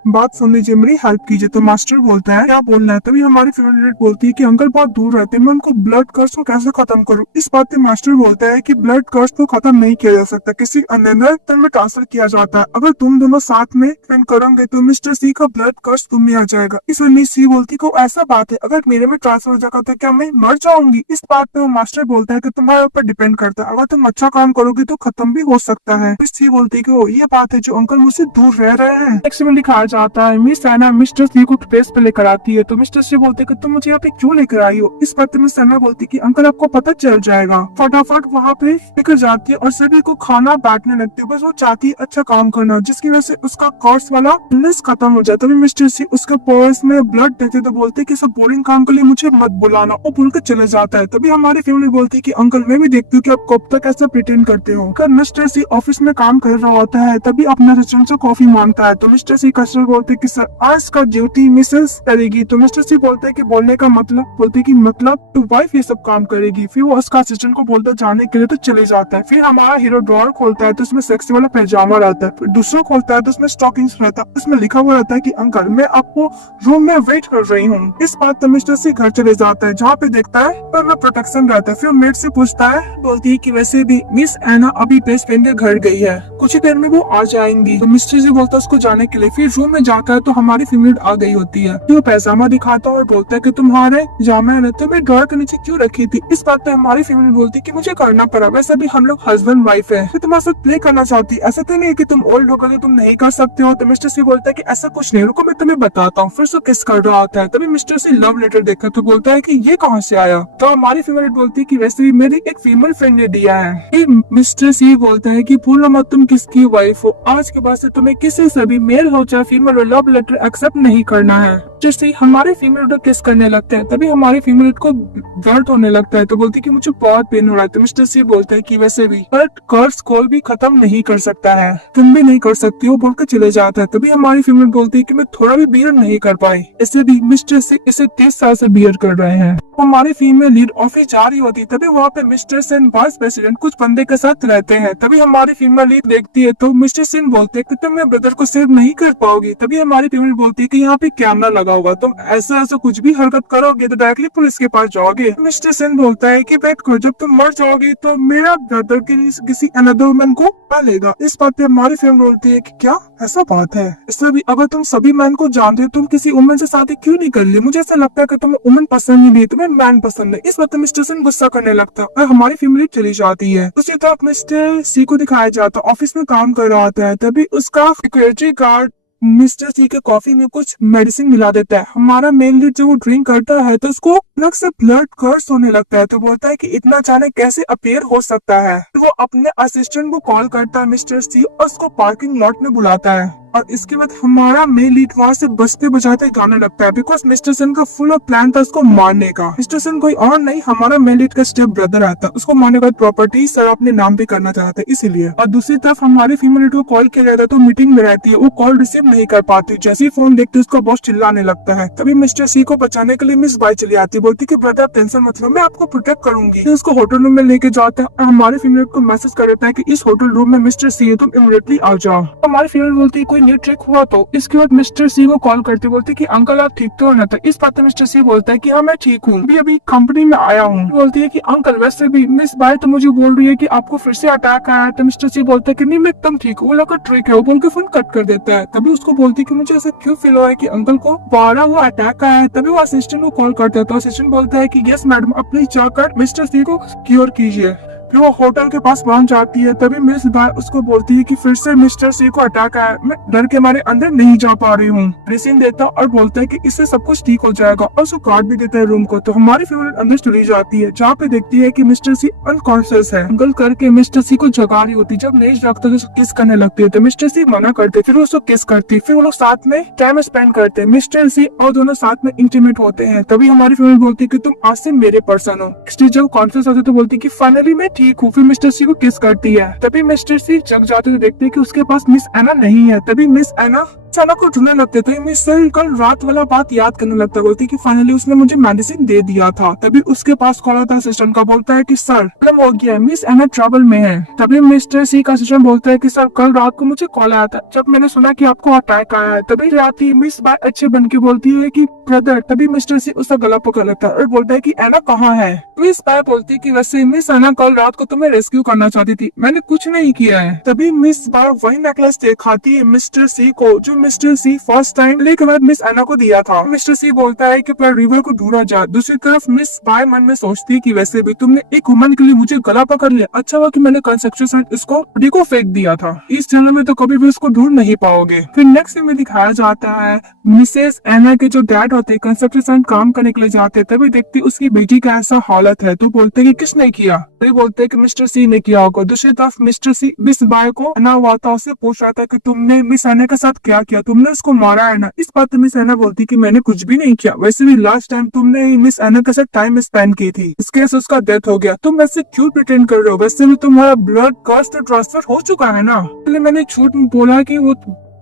बात सुन लीजिए, मेरी हेल्प कीजिए। तो मास्टर बोलता है क्या बोलना है। तभी हमारी फेवरेट बोलती है कि अंकल बहुत दूर रहते हैं, मैं उनको ब्लड कर्स को कैसे खत्म करूं। इस बात पे मास्टर बोलता है कि ब्लड कर्स को खत्म नहीं किया जा सकता, किसी अन्य में ट्रांसफर किया जाता है। अगर तुम दोनों साथ में स्पेंड करोगे तो मिस्टर सी का ब्लड कर्स तुम में आ जाएगा। इस मिस सी बोलती को ऐसा बात है, अगर मेरे में ट्रांसफर हो जाएगा तो क्या मैं मर जाऊंगी। इस बात पे वो मास्टर बोलता है कि तुम्हारे ऊपर डिपेंड करता है, अगर तुम अच्छा काम करोगे तो खत्म भी हो सकता है। मिस सी बोलती है कि ये बात है जो अंकल मुझसे दूर रह रहे हैं। नेक्स्ट में दिखाया जाता है। मिस एना मिस्टर सी को ट्रेस पे लेकर आती है तो मिस्टर सी बोलते कि तुम मुझे यहाँ पे क्यों लेकर आई हो। इस पर मिस एना बोलती कि अंकल आपको पता चल जाएगा। फटाफट वहाँ पे लेकर जाती है और सभी को खाना बांटने लगती है। बस वो चाहती है अच्छा काम करना, जिसकी वजह से उसका कोर्स वाला इलनेस खत्म हो जाता है। तभी मिस्टर सी उसके पर्स में ब्लड देते तो बोलते कि सब बोरिंग काम के लिए मुझे मत बुलाना, वो भूल कर चले जाता है। तभी हमारी फैमिली बोलती है कि अंकल मैं भी देखती हूँ कि आप कब तक ऐसा प्रिटेंड करते हो। मिस्टर सी ऑफिस में काम कर रहा होता है तभी अपना असिस्टेंट से कॉफी मांगता है तो मिस्टर सी कस्टमर बोलते कि सर आज का ड्यूटी मिसेस करेगी। तो मिस्टर सी बोलते कि बोलने का मतलब बोलते कि मतलब तो वाइफ ये सब काम करेगी। फिर वो उसका असिस्टेंट को बोलता जाने के लिए तो चले जाता है। फिर हमारा हीरो ड्रॉअर खोलता है तो उसमें सेक्सी वाला पैजामा रहता है। फिर दूसरा खोलता है तो उसमें स्टॉकिंग्स रहता है। उसमें लिखा हुआ रहता है कि अंकल मैं आपको रूम में वेट कर रही हूँ। इस बात पर मिस्टर सी घर चले जाता है जहाँ पे देखता है पर में प्रोटेक्शन रहता है। फिर मेड से पूछता है, बोलती है कि वैसे भी मिस एना अभी ड्रेस पहन के घर गई है, कुछ ही देर में वो आ जाएंगी। तो मिस्टर सी बोलता है उसको जाने के लिए। फिर रूम में जाता है तो हमारी फीमेल आ गई होती है। तो पैजामा दिखाता है और बोलता है कि तुम्हारे जामे ने तुम्हें ड्रॉअर के नीचे क्यों रखी थी। इस बात पे हमारी फीमेल बोलती है कि मुझे करना पड़ा, वैसे भी हम लोग हस्बैंड वाइफ है, तो तुम्हारे साथ प्ले करना चाहती। ऐसा तो नहीं है कि तुम ओल्ड हो गए तुम नहीं कर सकते हो। तो मिस्टर सी बोलता है कि ऐसा कुछ नहीं, रुको मैं तुम्हें बताता हूँ। फिर से किस कर रहा होता है तभी मिस्टर सी लव लेटर देखकर तो बोलता है कि ये कहाँ से आया। तो हमारी फीमेल बोलती है कि वैसे भी मेरी एक फीमेल फ्रेंड ने दिया है। मिस्टर सी बोलता है कि भूलो मत तुम किसकी वाइफ हो, आज के बाद से तुम्हें किसी से भी मेल हो चाहे फीमेल हो लव लेटर एक्सेप्ट नहीं करना है। जैसे हमारे फीमेल को किस करने लगता है तभी हमारी फीमेल को दर्द होने लगता है तो बोलती है कि मुझे बहुत पेन हो रहा है। तो मिस्टर सी बोलता है कि वैसे भी पर कर्ज कोई भी खत्म नहीं कर सकता है, तुम भी नहीं कर सकती हो, बोलकर चले जाता है। तभी हमारी फीमेल बोलती है कि मैं थोड़ा भी बियर नहीं कर पाई। इससे भी मिस्टर सी इसे 30 साल से बियर कर रहे हैं। हमारी फीमेल लीड ऑफिस जा रही होती तभी वहाँ पे मिस्टर सेन वाइस प्रेसिडेंट कुछ बंदे के साथ रहते हैं। तभी हमारी फीमेल लीड देखती है तो मिस्टर सेन बोलते हैं कि तुम मेरे ब्रदर को सेव नहीं कर पाओगी। तभी हमारी फीमेल बोलती है कि यहाँ पे कैमरा लगा होगा, तुम ऐसा कुछ भी हरकत करोगे तो डायरेक्टली पुलिस के पास जाओगे। मिस्टर सेन बोलता है कि वेट करो, जब तुम मर जाओगे तो मेरा ब्रदर किसी अनदर वुमन को पालेगा। इस बात पे हमारी फीमेल बोलती है कि क्या ऐसा बात है, इससे भी अगर तुम सभी मैन को जानते हो तुम किसी वुमन से शादी क्यों नहीं कर ली। मुझे ऐसा लगता है कि तुम्हें वुमन पसंद ही नहीं, तुम्हें मैन पसंद है। इस बात पे मिस्टर सेन गुस्सा करने लगता है और हमारी फैमिली चली जाती है। दूसरी तरफ मिस्टर सी को दिखाया जाता है ऑफिस में काम कर रहा होता है तभी उसका सिक्योरिटी गार्ड मिस्टर सी के कॉफी में कुछ मेडिसिन मिला देता है। हमारा मेन लीड जब वो ड्रिंक करता है तो उसको अलग से ब्लड कर्स होने लगता है तो बोलता है कि इतना अचानक कैसे अपेयर हो सकता है। तो वो अपने असिस्टेंट को कॉल करता है मिस्टर सी और उसको पार्किंग लॉट में बुलाता है और इसके बाद हमारा मेन लीड वहाँ से बजते बजाते गाने लगता है बिकॉज मिस्टर सेन का फुल प्लान था उसको मारने का। मिस्टर सेन कोई और नहीं हमारा मेन लीड का स्टेप ब्रदर आता है, उसको मारने का प्रॉपर्टी सर अपने नाम पे करना चाहते हैं इसीलिए। और दूसरी तरफ हमारी फीमेल लीड को कॉल किया जाता है तो मीटिंग में रहती है, वो कॉल रिसीव नहीं कर पाती। जैसे ही फोन देखते उसका बॉस चिल्लाने लगता है। तभी मिस्टर सी को बचाने के लिए मिस बाई चली आती है, बोलती कि ब्रदर टेंशन मत लो मैं आपको प्रोटेक्ट करूंगी। फिर उसको होटल रूम में लेके जाता है और हमारी फीमेल को मैसेज कर देता है कि इस होटल रूम में मिस्टर सी है, तुम इमीडिएटली आ जाओ। हमारी फीमेल बोलती है कोई न्यू ट्रिक हुआ तो। इसके बाद मिस्टर सी को कॉल करते बोलते कि अंकल आप ठीक तो हो ना। तो इस बात पे मिस्टर सी बोलता है कि हाँ मैं ठीक हूँ, अभी कंपनी में आया हूँ। बोलती है कि अंकल वैसे भी मिस बाय तो मुझे बोल रही है कि आपको फिर से अटैक आया है। तो मिस्टर सी बोलता है कि नहीं मैं एकदम ठीक हूँ, वो लोग का ट्रिक है। वो बोल के फोन कट कर देता है। तभी उसको बोलती है कि मुझे ऐसा क्यों फील हुआ है कि अंकल को 12 वो अटैक आया है। तभी वो असिस्टेंट को कॉल करता है तो असिस्टेंट बोलता है कि यस मैडम आप प्लीज जाकर मिस्टर सी को क्योर कीजिए। फिर वो होटल के पास पहुंच जाती है तभी मिस बाय उसको बोलती है कि फिर से मिस्टर सी को अटैक आया, मैं डर के मारे अंदर नहीं जा पा रही हूँ। मेडिसिन देता और बोलता है कि इससे सब कुछ ठीक हो जाएगा और उसको कार्ड भी देता है रूम को। तो हमारी फीमेल अंदर चली जाती है जहाँ पे देखती है कि मिस्टर सी अनकॉन्शियस है। अंकल करके मिस्टर सी को जगा रही होती, जब नहीं जगता तो किस करने लगती है तो मिस्टर सी मना करते, फिर उसको किस करती, फिर वो लोग साथ में टाइम स्पेंड करते हैं। मिस्टर सी और दोनों साथ में इंटीमेट होते हैं। तभी हमारी फीमेल बोलती है कि तुम आज से मेरे पर्सन हो। जब कॉन्शियस होते तो बोलती है कि फाइनली मैं ठीक हूँ। फिर मिस्टर सी को किस करती है। तभी मिस्टर सी जग जाते तो देखते हैं कि उसके पास मिस एना नहीं है। तभी मिस एना को ढूंढने लगते थे। मिस सर कल रात वाला बात याद करने लगता, बोलती कि फाइनली उसने मुझे मेडिसिन दे दिया था। तभी उसके पास कॉल आता है असिस्टेंट का, बोलता है कि सर प्रॉब्लम हो गया है, मिस एना ट्रबल में है। तभी मिस्टर सी का असिस्टेंट बोलता है कि सर कल रात को मुझे कॉल आया था जब मैंने सुना कि आपको अटैक आया है। तभी रात ही मिस बाय अच्छे बन के बोलती है कि ब्रदर। तभी मिस्टर सी उसका गला पकड़ लेता है और बोलता है कि एना कहाँ है। मिस बाय बोलती है कि वैसे मिस एना कल रात को तुम्हें रेस्क्यू करना चाहती थी, मैंने कुछ नहीं किया है। तभी मिस बाय वही नेकलेस दिखाती है मिस्टर सी को जो मिस्टर सी फर्स्ट टाइम लेकर बाद मिस एना को दिया था। मिस्टर सी बोलता है कि पर रिवर को ढूंढा जाए। दूसरी तरफ मिस बाय मन में सोचती है कि वैसे भी तुमने एक वुमन के लिए मुझे गला पकड़ लिया, अच्छा हुआ कि मैंने कंस्ट्रक्शन साइट इसको को फेंक दिया था, इस जंगल में तो कभी भी उसको ढूंढ नहीं पाओगे। फिर नेक्स्ट सीन में दिखाया जाता है मिसेस एना के जो डैड होते हैं कंस्ट्रक्शन साइट काम करने के लिए जाते हैं, तभी देखती उसकी बेटी का ऐसा हालत है, तो बोलते हैं कि किसने किया, तो बोलते हैं कि मिस्टर सी ने किया होगा। दूसरी तरफ मिस्टर सी मिस बाय को एना हुआ था, उससे पूछ रहा था कि तुमने मिस एना के साथ क्या किया, तुमने उसको मारा है ना। इस बात पे मिस एना बोलती कि मैंने कुछ भी नहीं किया, वैसे भी लास्ट टाइम तुमने ही मिस एना के साथ टाइम स्पेंड की थी, इसके वजह से उसका डेथ हो गया, तुम वैसे क्यों प्रिटेंड कर रहे हो, वैसे भी तुम्हारा ब्लड कस्ट ट्रांसफर हो चुका है ना। इसलिए मैंने झूठ बोला कि वो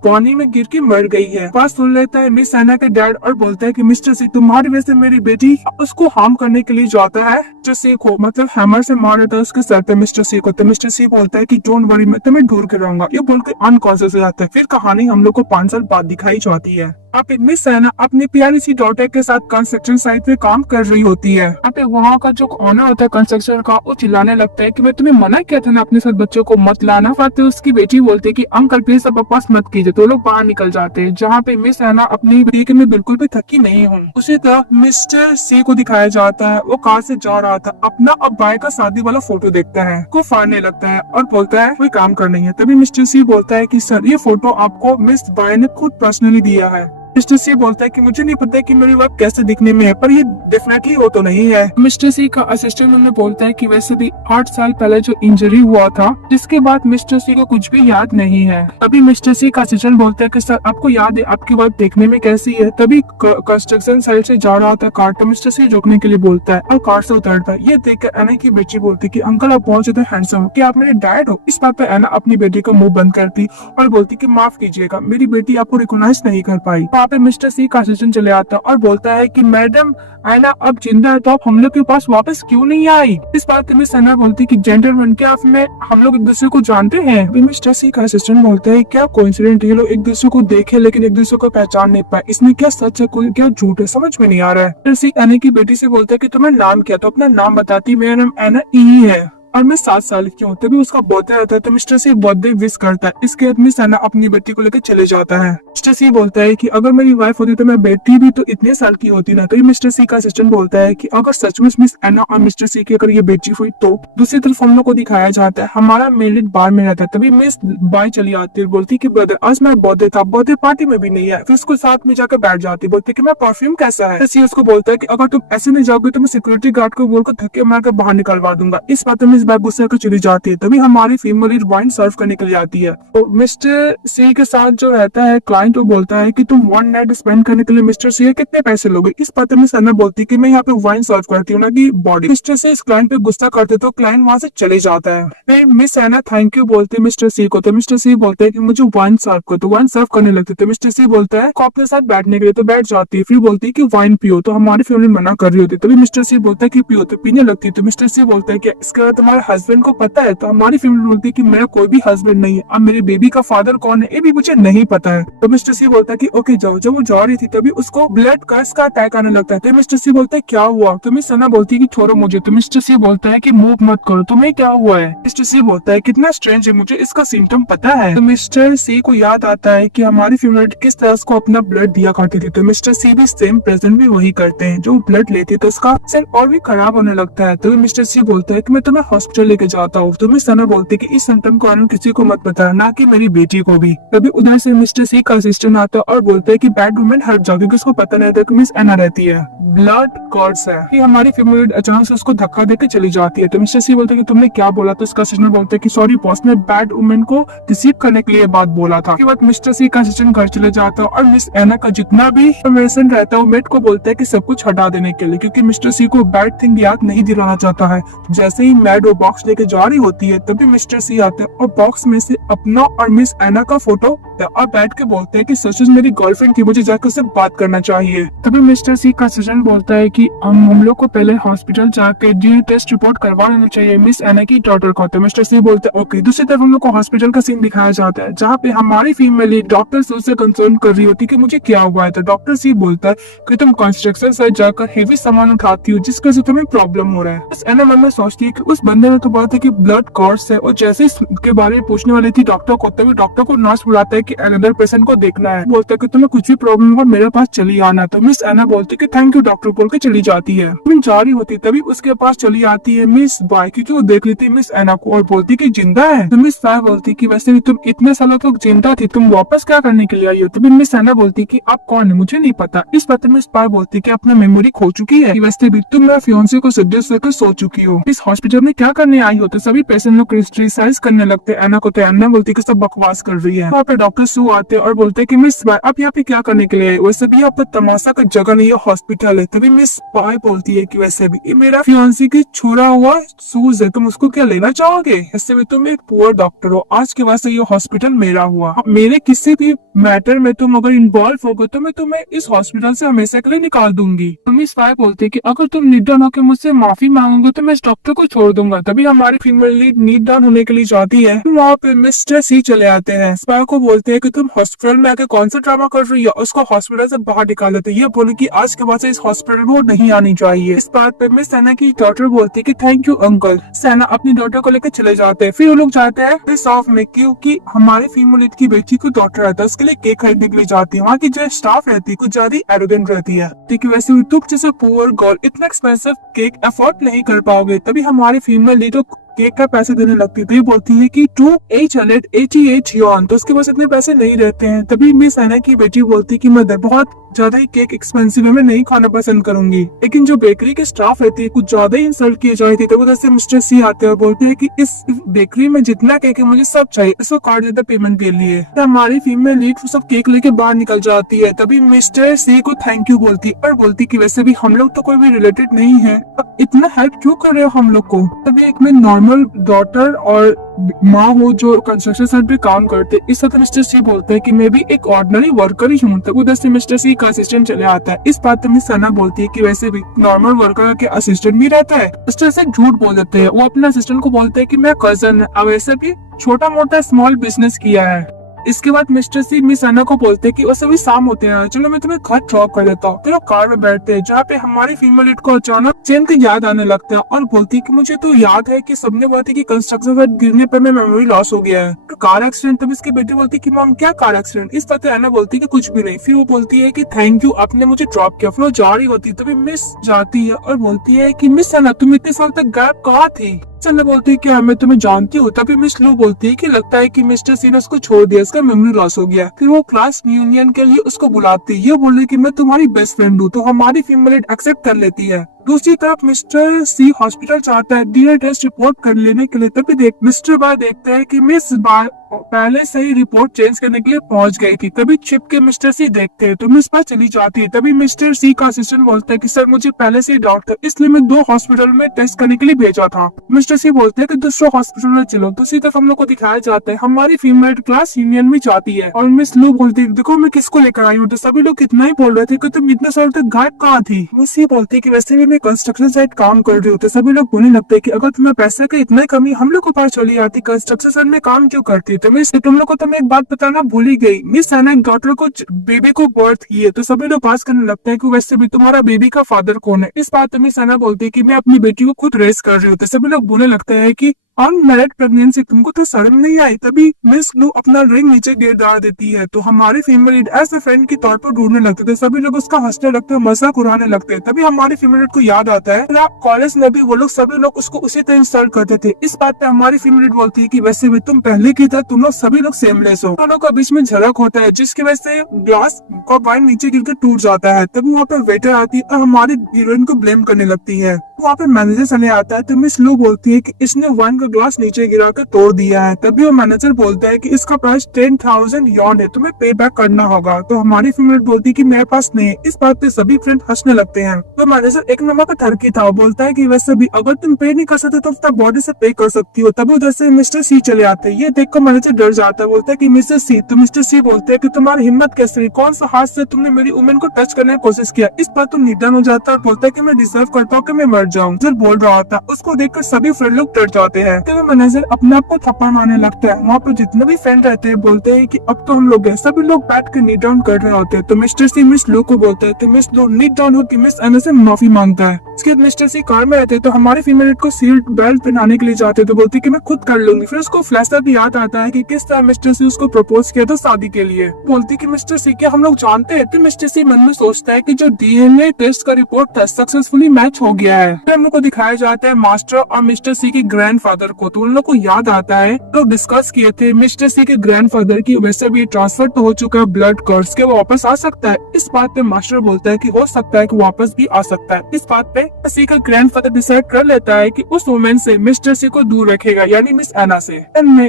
पानी में गिर के मर गई है। पास सुन लेता है मिस एना के डैड और बोलता है कि मिस्टर सी तुम्हारी वजह से मेरी बेटी उसको हार्म करने के लिए जाता है, मिस्टर सी को मतलब हैमर से मार देता है उसके सर पे मिस्टर सी को। तो मिस्टर सी बोलता है कि डोंट वरी मैं तुम्हें ढूंढ के रहूंगा, ये बोल के अनकॉन्शियस हो जाता है। फिर कहानी हम लोग को 5 साल बाद दिखाई जाती है। अब मिस एना अपनी प्यारी सी डॉटर के साथ कंस्ट्रक्शन साइट पे काम कर रही होती है। अब वहाँ का जो ऑनर होता है कंस्ट्रक्शन का, वो चिल्लाने लगता है कि मैं तुम्हें मना किया था ना अपने साथ बच्चों को मत लाना। फिर उसकी बेटी बोलती है कि अंकल प्लीज सब बकवास मत कीजिए, तो लोग बाहर निकल जाते हैं, जहाँ पे मिस एना अपनी बेटी में बिल्कुल भी थकी नहीं हूँ। उसी तरह मिस्टर सी को दिखाया जाता है, वो कार से जा रहा था, अपना अब बाय का शादी वाला फोटो देखता है, को फाड़ने लगता है और बोलता है कोई काम कर नहीं है। तभी मिस्टर सी बोलता है कि सर ये फोटो आपको मिस बाय ने खुद पर्सनली दिया है। मिस्टर सी बोलता है कि मुझे नहीं पता कि मेरी वाइफ कैसे दिखने में है, पर ये डेफिनेटली वो तो नहीं है। मिस्टर सी का असिस्टेंट उन्हें बोलता है कि वैसे भी 8 साल पहले जो इंजरी हुआ था, जिसके बाद मिस्टर सी को कुछ भी याद नहीं है। तभी मिस्टर सी का असिस्टेंट बोलता है कि सर आपको याद है आपकी वाइफ देखने में कैसी है। तभी कंस्ट्रक्शन साइट से जा रहा था कार, तो मिस्टर सी रुकने के लिए बोलता है और कार से उतरता है। ये देखकर एना की बेटी बोलती कि अंकल आप बहुत ज्यादा हैंडसम हो, क्या आप मेरे डैड हो। इस बात पर एना अपनी बेटी का मुंह बंद करती और बोलती कि माफ कीजिएगा, मेरी बेटी आपको रिकॉग्नाइज नहीं कर पाई। वहाँ पे मिस्टर सी का असिस्टेंट चले आता और बोलता है कि मैडम एना अब जिंदा है तो आप हम लोग के पास वापस क्यों नहीं आई। इस बात पे मिस एना बोलती कि जेंटलमैन क्या आप में हम लोग एक दूसरे को जानते हैं। मिस्टर सी का असिस्टेंट बोलता है क्या कोइंसिडेंट ये लोग एक दूसरे को देखे लेकिन एक दूसरे को पहचान नहीं पाए, इसमें क्या सच है कोई क्या झूठ है, समझ में नहीं आ रहा है। मिस्टर सी एना की बेटी से बोलता है कि तुम्हारा नाम क्या, तो अपना नाम बताती मेरा नाम एना ई है और मैं 7 साल की हूँ। तभी उसका बर्थडे रहता है, तो मिस्टर सी बर्थडे विश करता है। इसके बाद मिस एना अपनी बेटी को लेकर चले जाता है। मिस्टर सी बोलता है कि अगर मेरी वाइफ होती तो मैं बेटी भी तो इतने साल की होती ना। तो मिस्टर सी का असिस्टेंट बोलता है कि अगर सचमुच मिस एना और मिस्टर सी की अगर ये बेटी हुई तो। दूसरी तरफ हम लोग को दिखाया जाता है हमारा मेरिट बार में रहता है। तभी मिस बाय चली आती है, बोलती कि ब्रदर आज मेरा बर्थडे था, बर्थडे पार्टी में भी नहीं है। फिर उसको साथ में जाकर बैठ जाती, बोलती कि मैं परफ्यूम कैसा है। सी उसको बोलता है कि अगर तुम ऐसे नहीं जाओगे तो मैं सिक्योरिटी गार्ड को बोलकर धक्के मार कर बाहर निकलवा दूंगा। इस बात में मिस बाय गुस्से कर चली जाती है। तभी हमारी फीमेल लीड वाइन सर्व करने के लिए आती है। तो मिस्टर सी के साथ जो रहता है क्लाइंट, वो बोलता है कि तुम 1 नाइट स्पेंड करने के लिए मिस्टर सी कितने पैसे लोगे। इस बात में सना बोलती है कि मैं यहाँ पे वाइन सर्व करती हूँ ना कि बॉडी। मिस्टर सी इस क्लाइंट पे गुस्सा करते तो क्लाइंट वहाँ से चले जाता है। फिर मिस एना थैंक यू बोलते मिस्टर सी को, तो मिस्टर सी बोलते है कि मुझे वाइन सर्व कर, तो वाइन सर्व करने लगते। तो मिस्टर सी बोलता है को अपने साथ बैठने के लिए, तो बैठ जाती है। फिर बोलती है कि वाइन पियो, तो हमारी फैमिली मना कर रही होती। तभी मिस्टर सी बोलता है कि पियो, तो पीने लगती है। तो मिस्टर सी बोलता है कि इसके बाद तुम्हारे हस्बैंड को पता है। तो हमारी फैमिली बोलती है कि मेरा कोई भी हस्बैंड नहीं है, अब मेरे बेबी का फादर कौन है ये भी मुझे नहीं पता है। तो मिस्टर सी बोलता है कि ओके जाओ। जब वो जा रही थी तभी उसको ब्लड कर्स का अटैक आने लगता है। तो मिस्टर सी बोलता है क्या हुआ। तो मिस सना बोलती है कि छोड़ो मुझे। तो मिस्टर सी बोलता है कि मूव मत करो, तुम्हें क्या हुआ है। मिस्टर सी बोलता है कितना स्ट्रेंज है, मुझे इसका सिम्टम पता है। तो मिस्टर सी को याद आता है कि हमारी फीमेल किस तरह को अपना ब्लड दिया करती थी। तो मिस्टर सी भी सेम प्रेजेंट भी वही करते हैं, जो ब्लड लेते तो उसका सेल और भी खराब होने लगता है। तो मिस्टर सी बोलता है कि मैं तुम्हें हॉस्पिटल लेके जाता हूँ। तो मिस सना बोलती है कि इस सिम्टम को किसी को मत बताना, ना कि मेरी बेटी को भी। तभी उधर से मिस्टर सी का असिस्टेंट आता है और बोलता है कि बैड वुमेन हट जाओ, क्योंकि उसको पता नहीं था कि मिस एना रहती है। ब्लड गॉड्स है कि हमारी फीमेल अचानक से उसको धक्का देकर चली जाती है। तो मिस्टर सी बोलते हैं कि तुमने क्या बोला। तो उसका असिस्टेंट बोलता है कि सॉरी बॉस, मैं बैड वुमेन को रिसीव करने के लिए बात बोला था। उसके बाद मिस्टर सी का असिस्टेंट घर चले जाता है और मिस एना का जितना भी इंफॉर्मेशन रहता है वो मेट को बोलता है कि सब कुछ हटा देने के लिए, क्योंकि मिस्टर सी को बैड थिंग याद नहीं दिलाना चाहता है। जैसे ही मैड वो बॉक्स लेके जा रही होती है तभी मिस्टर सी आते हैं और बॉक्स में से अपना और मिस एना का फोटो और बैठ के बोलते हैं कि सच मेरी गर्लफ्रेंड थी, मुझे जाकर उससे बात करना चाहिए। तभी मिस्टर सी का सजेशन असिस्टेंट बोलता है कि हम लोग को पहले हॉस्पिटल जाके डीएनए टेस्ट रिपोर्ट करवा लेना चाहिए मिस एना की डॉटर को। तो मिस्टर सी बोलते हैं ओके। दूसरी तरफ हम लोग को हॉस्पिटल का सीन दिखाया जाता है जहाँ पे हमारी फीमेल लीड डॉक्टर से उससे कंसर्न कर रही होती है कि मुझे क्या हुआ है। तो डॉक्टर सी बोलता है कि तुम कंस्ट्रक्शन साइट जाकर हेवी सामान उठाती हो जिसकी वजह से तुम्हें प्रॉब्लम हो रहा है। मिस एना मन में सोचती है कि उस बंदे ने तो बात है कि ब्लड कॉर्स है, और जैसे इसके बारे में पूछने वाली थी डॉक्टर को, तभी डॉक्टर को नर्स बुलाता है कि अनदर पेशेंट को देखना है। बोलता है कि तुम्हें कुछ भी प्रॉब्लम हो मेरे पास चली आना। तो मिस एना बोलती है कि थैंक यू डॉक्टर बोल के चली जाती है। जा रही होती तभी उसके पास चली आती है मिस बाय, क्योंकि वो देख लेती है मिस एना को और बोलती कि जिंदा है। तो मिस बाय बोलती कि वैसे भी तुम इतने सालों तक जिंदा थी, तुम वापस क्या करने के लिए आई हो। तभी मिस एना बोलती कि आप कौन है मुझे नहीं पता। इस बात में मिस बाय बोलती कि अपना मेमोरी खो चुकी है, वैसे भी तुम मेरा फियांसे को सेड्यूस करके सो चुकी हो। इस हॉस्पिटल में क्या करने आई हो। तो सभी पेशेंट लोग क्रिटिसाइज करने लगते हैं एना को। तो एना बोलती कि सब बकवास कर रही है। वहाँ पे डॉक्टर सू आते हैं और बोलते हैं कि मिस बाय आप यहाँ पे क्या करने के लिए आए, वैसे भी यहाँ पर तमाशा का जगह नहीं है, हॉस्पिटल है। तभी मिस बाय बोलती है कि वैसे भी ये मेरा फियांसे की छोड़ा हुआ सूज है, तुम उसको क्या लेना चाहोगे। ऐसे में तुम एक पुअर डॉक्टर हो, आज के बाद से ये हॉस्पिटल मेरा हुआ। मेरे किसी भी मैटर में तुम अगर इन्वॉल्व होगे तो मैं तुम्हें इस हॉस्पिटल से हमेशा के लिए निकाल दूंगी। तो मिस बाय बोलती है कि अगर तुम नीड डाउन होकर मुझसे माफी मांगोगे तो मैं इस डॉक्टर को छोड़ दूंगा। तभी हमारी फीमेल लीड नीड डाउन होने के लिए जाती है। तो वहाँ पे मिस्टर सी चले आते हैं। स्पाई को बोलते हैं कि तुम हॉस्पिटल में आके कौन सा ड्रामा कर रही हो, उसको हॉस्पिटल से बाहर निकाल देते। ये बोले कि आज के बाद से इस हॉस्पिटल में वो नहीं आनी चाहिए। इस बात पे मिस सेना की डॉटर बोलती है कि थैंक यू अंकल। सेना अपनी डॉटर को लेकर चले जाते हैं। फिर वो लोग जाते हैं प्लेस ऑफ में, क्योंकि हमारे फीमेल लीड की बेटी को डॉटर रहता है, उसके लिए केक खरीदने के लिए जाती है। वहाँ की जो स्टाफ रहती है कुछ ज्यादा एरोगेंट रहती है, ठीक है। वैसे तुम जैसे पुअर गर्ल इतना एक्सपेंसिव केक अफोर्ड नहीं कर पाओगे। तभी हमारी फीमेल लीड केक का पैसे देने लगती है। तो ये बोलती है कि 288 यॉन, तो उसके पास इतने पैसे नहीं रहते हैं। तभी मिस एना की बेटी बोलती है कि मदर बहुत ज्यादा ही केक एक्सपेंसिव है, मैं नहीं खाना पसंद करूंगी। लेकिन जो बेकरी के स्टाफ रहती है कुछ ज्यादा ही इंसल्ट की जा रही थी। तो उधर से मिस्टर सी आते हैं और बोलते हैं कि इस बेकरी में जितना केक है मुझे सब चाहिए, इसको कार्ड देता पेमेंट के लिए। तो हमारी फीमेल लीड सब केक लेके बाहर निकल जाती है। तभी मिस्टर सी को थैंक यू बोलती है और बोलती कि वैसे भी हम लोग तो कोई भी रिलेटेड नहीं है, अब इतना हेल्प क्यों कर रहे हो हम लोग को। तभी एक में नॉर्मल डॉटर और माँ हो जो कंस्ट्रक्शन साइट पे काम करते। इस तरह मिस्टर सी बोलते हैं कि मैं भी एक ऑर्डिनरी वर्कर ही हूँ। तब उधर से मिस्टर सी का असिस्टेंट चले आता है। इस बात पे मिस सना बोलती है कि वैसे भी नॉर्मल वर्कर के असिस्टेंट भी रहता है। मिस्टर से झूठ बोल देते हैं। वो अपने असिस्टेंट को बोलते हैं कि मैं कजन है, अब वैसे भी छोटा मोटा स्मॉल बिजनेस किया है। इसके बाद मिस्टर सी मिस अन्ना को बोलते हैं कि वैसे भी शाम होते हैं, चलो मैं तुम्हें घर ड्रॉप कर देता हूँ। फिर वो कार में बैठते हैं जहाँ पे हमारी फीमेल लीड को अचानक चैन की याद आने लगता है और बोलती है कि मुझे तो याद है कि सबने बात है कि कंस्ट्रक्शन साइट गिरने पर मैं मेमोरी लॉस हो गया है, तो कार एक्सीडेंट। तब इसकी बेटी बोलती है कि मॉम क्या कार एक्सीडेंट। इस बात अन्ना बोलती है कि कुछ भी नहीं। फिर वो बोलती है कि थैंक यू आपने मुझे ड्रॉप किया। फिर वो जा रही होती तभी मिस जाती है और बोलती है कि मिस अन्ना तुम इतने साल तक गायब कहाँ थी। चल बोलती है कि मैं तुम्हें जानती हूँ। तभी मिस लो बोलती है कि लगता है कि मिस्टर सी ने उसको छोड़ दिया, इसका मेमोरी लॉस हो गया। फिर वो क्लास यूनियन के लिए उसको बुलाती है। ये बोल रही कि मैं तुम्हारी बेस्ट फ्रेंड हूँ, तो हमारी फीमेल एक्सेप्ट कर लेती है। दूसरी तरफ मिस्टर सी हॉस्पिटल चाहता है डीएनए टेस्ट रिपोर्ट कर लेने के लिए। तभी मिस्टर बाय देखते हैं कि मिस बाय पहले से ही रिपोर्ट चेंज करने के लिए पहुंच गई थी। तभी छिप के मिस्टर सी देखते हैं तो मिस बाय चली जाती है। तभी मिस्टर सी का असिस्टेंट बोलता है कि सर मुझे पहले से ही डाउट था, इसलिए मैं 2 हॉस्पिटल में टेस्ट करने के लिए भेजा था। मिस्टर सी बोलते हैं कि दूसरे हॉस्पिटल में चलो। दूसरी तरफ हम लोग को दिखाया जाता है हमारी फीमेल क्लास यूनियन में जाती है और मिस लू बोलती है देखो मैं किसको लेकर आई हूँ। तो सभी लोग कितना ही बोल रहे थे कि तुम इतने साल तक गायब कहाँ थी। मिस ये बोलती है कि वैसे भी मैं कंस्ट्रक्शन साइट काम कर रही हूँ। तो सभी लोग बोलने लगते हैं कि अगर तुम्हें पैसे की इतना कमी हम लोग को पास चली आती, कंस्ट्रक्शन साइट में काम क्यों करती। तो मिस तुम लोग को तो मैं एक बात बताना भूल ही गई, मिस सना एक डॉटर को बेबी को बर्थ की है। तो सभी लोग पास करने लगते हैं कि वैसे भी तुम्हारा बेबी का फादर कौन है। इस बात में मिस सना बोलती है कि मैं अपनी बेटी को खुद रेस कर रही हूँ। तो सभी लोग बोलने लगते हैं कि अनमैरिड प्रेगनेंसी तुमको तो शर्म नहीं आई। तभी मिस लू अपना रिंग नीचे गिर डाल देती है। तो हमारी female lead as a friend के तौर पर ढूंढने लगते थे। सभी लोग उसका हंसने लगते हैं, मजाक उड़ाने लगते हैं। तभी हमारी फीमेल लीड को याद आता है कॉलेज में भी वो लोग सभी लोग उसको उसी तरह इंसल्ट करते थे। इस बात पे हमारी फीमेल लीड बोलती है कि वैसे भी तुम पहले की था, तुम लोग सभी लोग सेमलेस हो। दोनों के बीच में झड़क होता है जिसकी वजह से ग्लास का वाइन नीचे गिरकर टूट जाता है। तभी वहाँ पे वेटर आती है और हमारी हीरोइन को ब्लेम करने लगती है। वहाँ पे मैनेजर चले आता है। तो मिस लू बोलती है कि इसने वाइन का ग्लास नीचे गिरा कर तोड़ दिया है। तभी वो मैनेजर बोलता है कि इसका प्राइस 10,000 यॉन है, तुम्हें पे बैक करना होगा। तो हमारी फीमेल बोलती है कि मेरे पास नहीं है। इस बात पे सभी फ्रेंड हंसने लगते हैं। तो मैनेजर एक नंबर का ठरकी था, बोलता है कि वैसे भी अगर तुम पे नहीं कर सकते तो अपना बॉडी से पे कर सकती हो। तभी उधर से मिस्टर सी चले आते हैं। ये देखकर मैनेजर डर जाता है, बोलता है कि मिस्टर सी, तो मिस्टर सी बोलते हैं कि तुम्हारी हिम्मत कैसे हुई, कौन सा हाथ से तुमने मेरी वुमेन को टच करने की कोशिश किया। इस पर तुम निडर हो जाता है और बोलता है कि मैं डिजर्व करता हूँ कि मैं मर जाऊँ। जब बोल रहा होता है उसको देखकर सभी फ्रेंड लोग डर जाते हैं। तो मैनेजर अपने आप को थप्पड़ मारने लगता है। वहाँ पे जितने भी फ्रेंड रहते हैं बोलते हैं कि अब तो हम लोग हैं। सभी लोग बैठ के नीट डाउन कर रहे होते हैं। तो मिस्टर सी मिस लो को बोलता है, तो मिस लो नीट डाउन होकर मिस एना से माफी मांगता है। इसके बाद मिस्टर सी कार में रहते हैं। तो हमारे फीमेल को सीट बेल्ट पहनाने के लिए जाते हैं। तो बोलती है कि मैं खुद कर लूंगी। फिर उसको फ्लैशबैक भी याद आता है कि किस तरह मिस्टर सी उसको प्रपोज किया था शादी के लिए। बोलती कि मिस्टर सी क्या हम लोग जानते हैं। तो मिस्टर सी मन में सोचता है कि जो डीएनए टेस्ट का रिपोर्ट था सक्सेसफुली मैच हो गया है। फिर हम लोग को दिखाया जाता है मास्टर और मिस्टर सी के ग्रैंडफादर को। तो उन लोग को याद आता है तो डिस्कस किए थे मिस्टर सी के ग्रैंडफादर की वैसे भी ट्रांसफर तो हो चुका है ब्लड कर्स के, वो वापस आ सकता है। इस बात पे मास्टर बोलता है कि हो सकता है कि वापस भी आ सकता है। इस बात पे सी का ग्रैंडफादर डिसाइड कर लेता है कि उस वुमेन से मिस्टर सी को दूर रखेगा, यानी मिस एना से।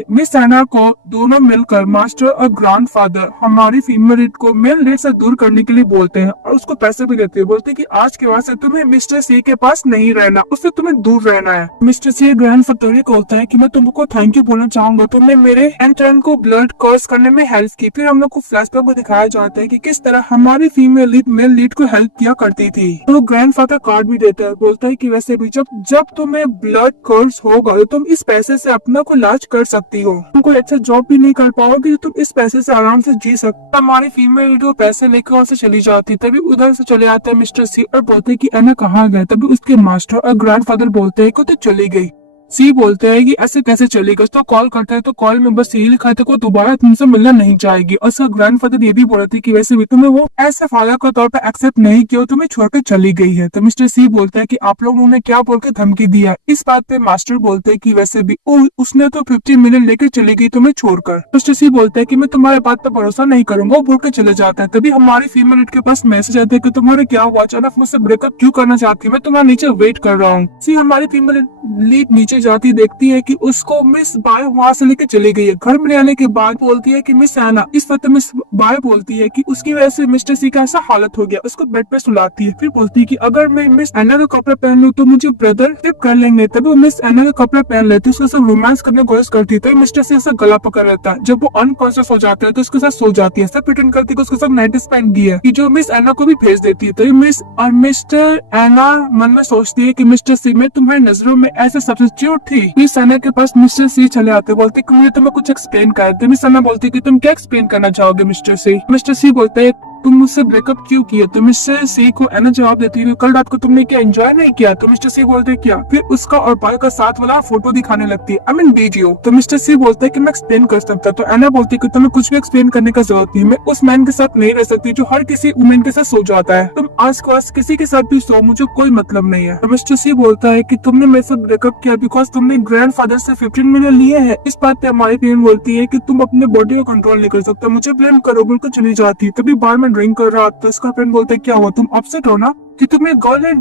मिस एना को दोनों मिलकर मास्टर और ग्रैंडफादर हमारी फीमेल को मेल लीड से दूर करने के लिए बोलते हैं और उसको पैसे भी देते हैं। बोलते हैं कि आज के बाद से तुम्हें मिस्टर सी के पास नहीं रहना, उससे तुम्हें दूर रहना है। मिस्टर सी ग्रैंडफादर को होता है कि मैं तुमको थैंक यू बोलना चाहूंगा, तुमने मेरे एंटरन को ब्लड कर्स करने में हेल्प की। फिर हम लोग को फ्लैशबैक में दिखाया जाता है कि किस तरह हमारी फीमेल लीड मेल लीड को हेल्प किया करती थी। तो ग्रैंडफादर कार्ड भी देता है, बोलता है कि वैसे भी जब तुम्हें ब्लड कर्स होगा तो तुम इस पैसे से अपना को इलाज कर सकती हो। तुम कोई अच्छा जॉब भी नहीं कर पाओगे, तुम इस पैसे से आराम से जी सकते। हमारी फीमेल लीड को पैसे लेकर वहाँ से चली जाती। तभी उधर से चले आते हैं मिस्टर सी और बोलते हैं कि एना कहाँ गए। तभी उसके मास्टर और ग्रैंडफादर बोलते हैं कि तो चली गई। सी बोलते हैं कि ऐसे कैसे चलेगा। तो कॉल करता है तो कॉल में बस यही लिखा था को दोबारा तुमसे मिलना नहीं चाहेगी। और उसका ग्रैंडफादर ये भी बोल रहे थे कि वैसे भी तुम्हें वो ऐसे फादर के तौर पर एक्सेप्ट नहीं किया, तुम्हें छोड़कर चली गई है। तो मिस्टर सी बोलता है कि आप लोगों ने क्या बोल के धमकी दिया। इस बात पे मास्टर बोलते हैं कि वैसे भी उसने तो 50 मिलियन लेकर चली गई तुम्हें छोड़कर। मिस्टर सी बोलता है कि मैं तुम्हारे बात पर भरोसा नहीं करूंगा, वो बोल के चले जाता है। तभी हमारी फीमेल के पास मैसेज आता है कि तुम्हारे क्या हुआ, अचानक मुझसे ब्रेकअप क्यों करना चाहती है, मैं तुम्हारे नीचे वेट कर रहा हूँ। सी हमारी फीमेल लीड नीचे जाती देखती है कि उसको मिस बाय वहाँ से लेके चली गई है। घर में आने के बाद बोलती है कि मिस एना, इस वक्त मिस बाय बोलती है कि उसकी वजह से मिस्टर सी का ऐसा हालत हो गया। उसको बेड पे सुलाती है। फिर बोलती है कि अगर मैं मिस एना का कपड़ा पहन लूं तो मुझे ब्रदर टिप कर लेंगे। तभी वो मिस एना का कपड़ा पहन लेती है, उसके साथ रोमांस करने की कोशिश करती है। तो मिस्टर सी ऐसा गला पकड़ लेता है। जब वो अनकॉन्शियस हो जाता है तो उसके साथ सो जाती है। सब प्रिटेंड करती है कि उसके साथ नाइट पहन गई है, कि जो मिस एना को भी भेज देती है। तो मिस और मिस्टर एना मन में सोचती है कि मिस्टर सी में तुम्हारी नजरों में ऐसे सब्स्टिट्यूट थी। मिस एना के पास मिस्टर सी चले आते, बोलते कि मुझे तुम्हें कुछ एक्सप्लेन करते। मिस एना बोलती कि तुम क्या एक्सप्लेन करना चाहोगे मिस्टर सी। मिस्टर सी बोलते है तुम मुझसे ब्रेकअप क्यों किया। तो मिस्टर सी को एना जवाब देती है कल रात को तुमने क्या एंजॉय नहीं किया। तो मिस्टर सी बोलते क्या। फिर उसका और बाय का साथ वाला फोटो दिखाने लगती है, आई मीन वीडियो। तो मिस्टर सी बोलते है कि मैं एक्सप्लेन कर सकता। तो एना बोलती है कि तुम्हें कुछ भी एक्सप्लेन करने का जरूरत नहीं, मैं उस मैन के साथ नहीं रह सकती जो हर किसी वुमेन के साथ सो जाता है। तुम आस पास किसी के साथ भी सो, मुझे कोई मतलब नहीं है। तो मिस्टर सी बोलता है कि तुमने मेरे साथ ब्रेकअप किया बिकॉज तुमने ग्रैंडफादर से 15 मिलियन लिए हैं। इस बात पे हमारी बहन बोलती है कि तुम अपने बॉडी को कंट्रोल नहीं कर सकते, मुझे ब्लेम करो, बिल्कुल चली जाती। तभी बार में ड्रिंक कर रहा था। उसका फ्रेंड बोलता है क्या हुआ, तुम अपसेट हो ना कि तुम्हें गर्ल ने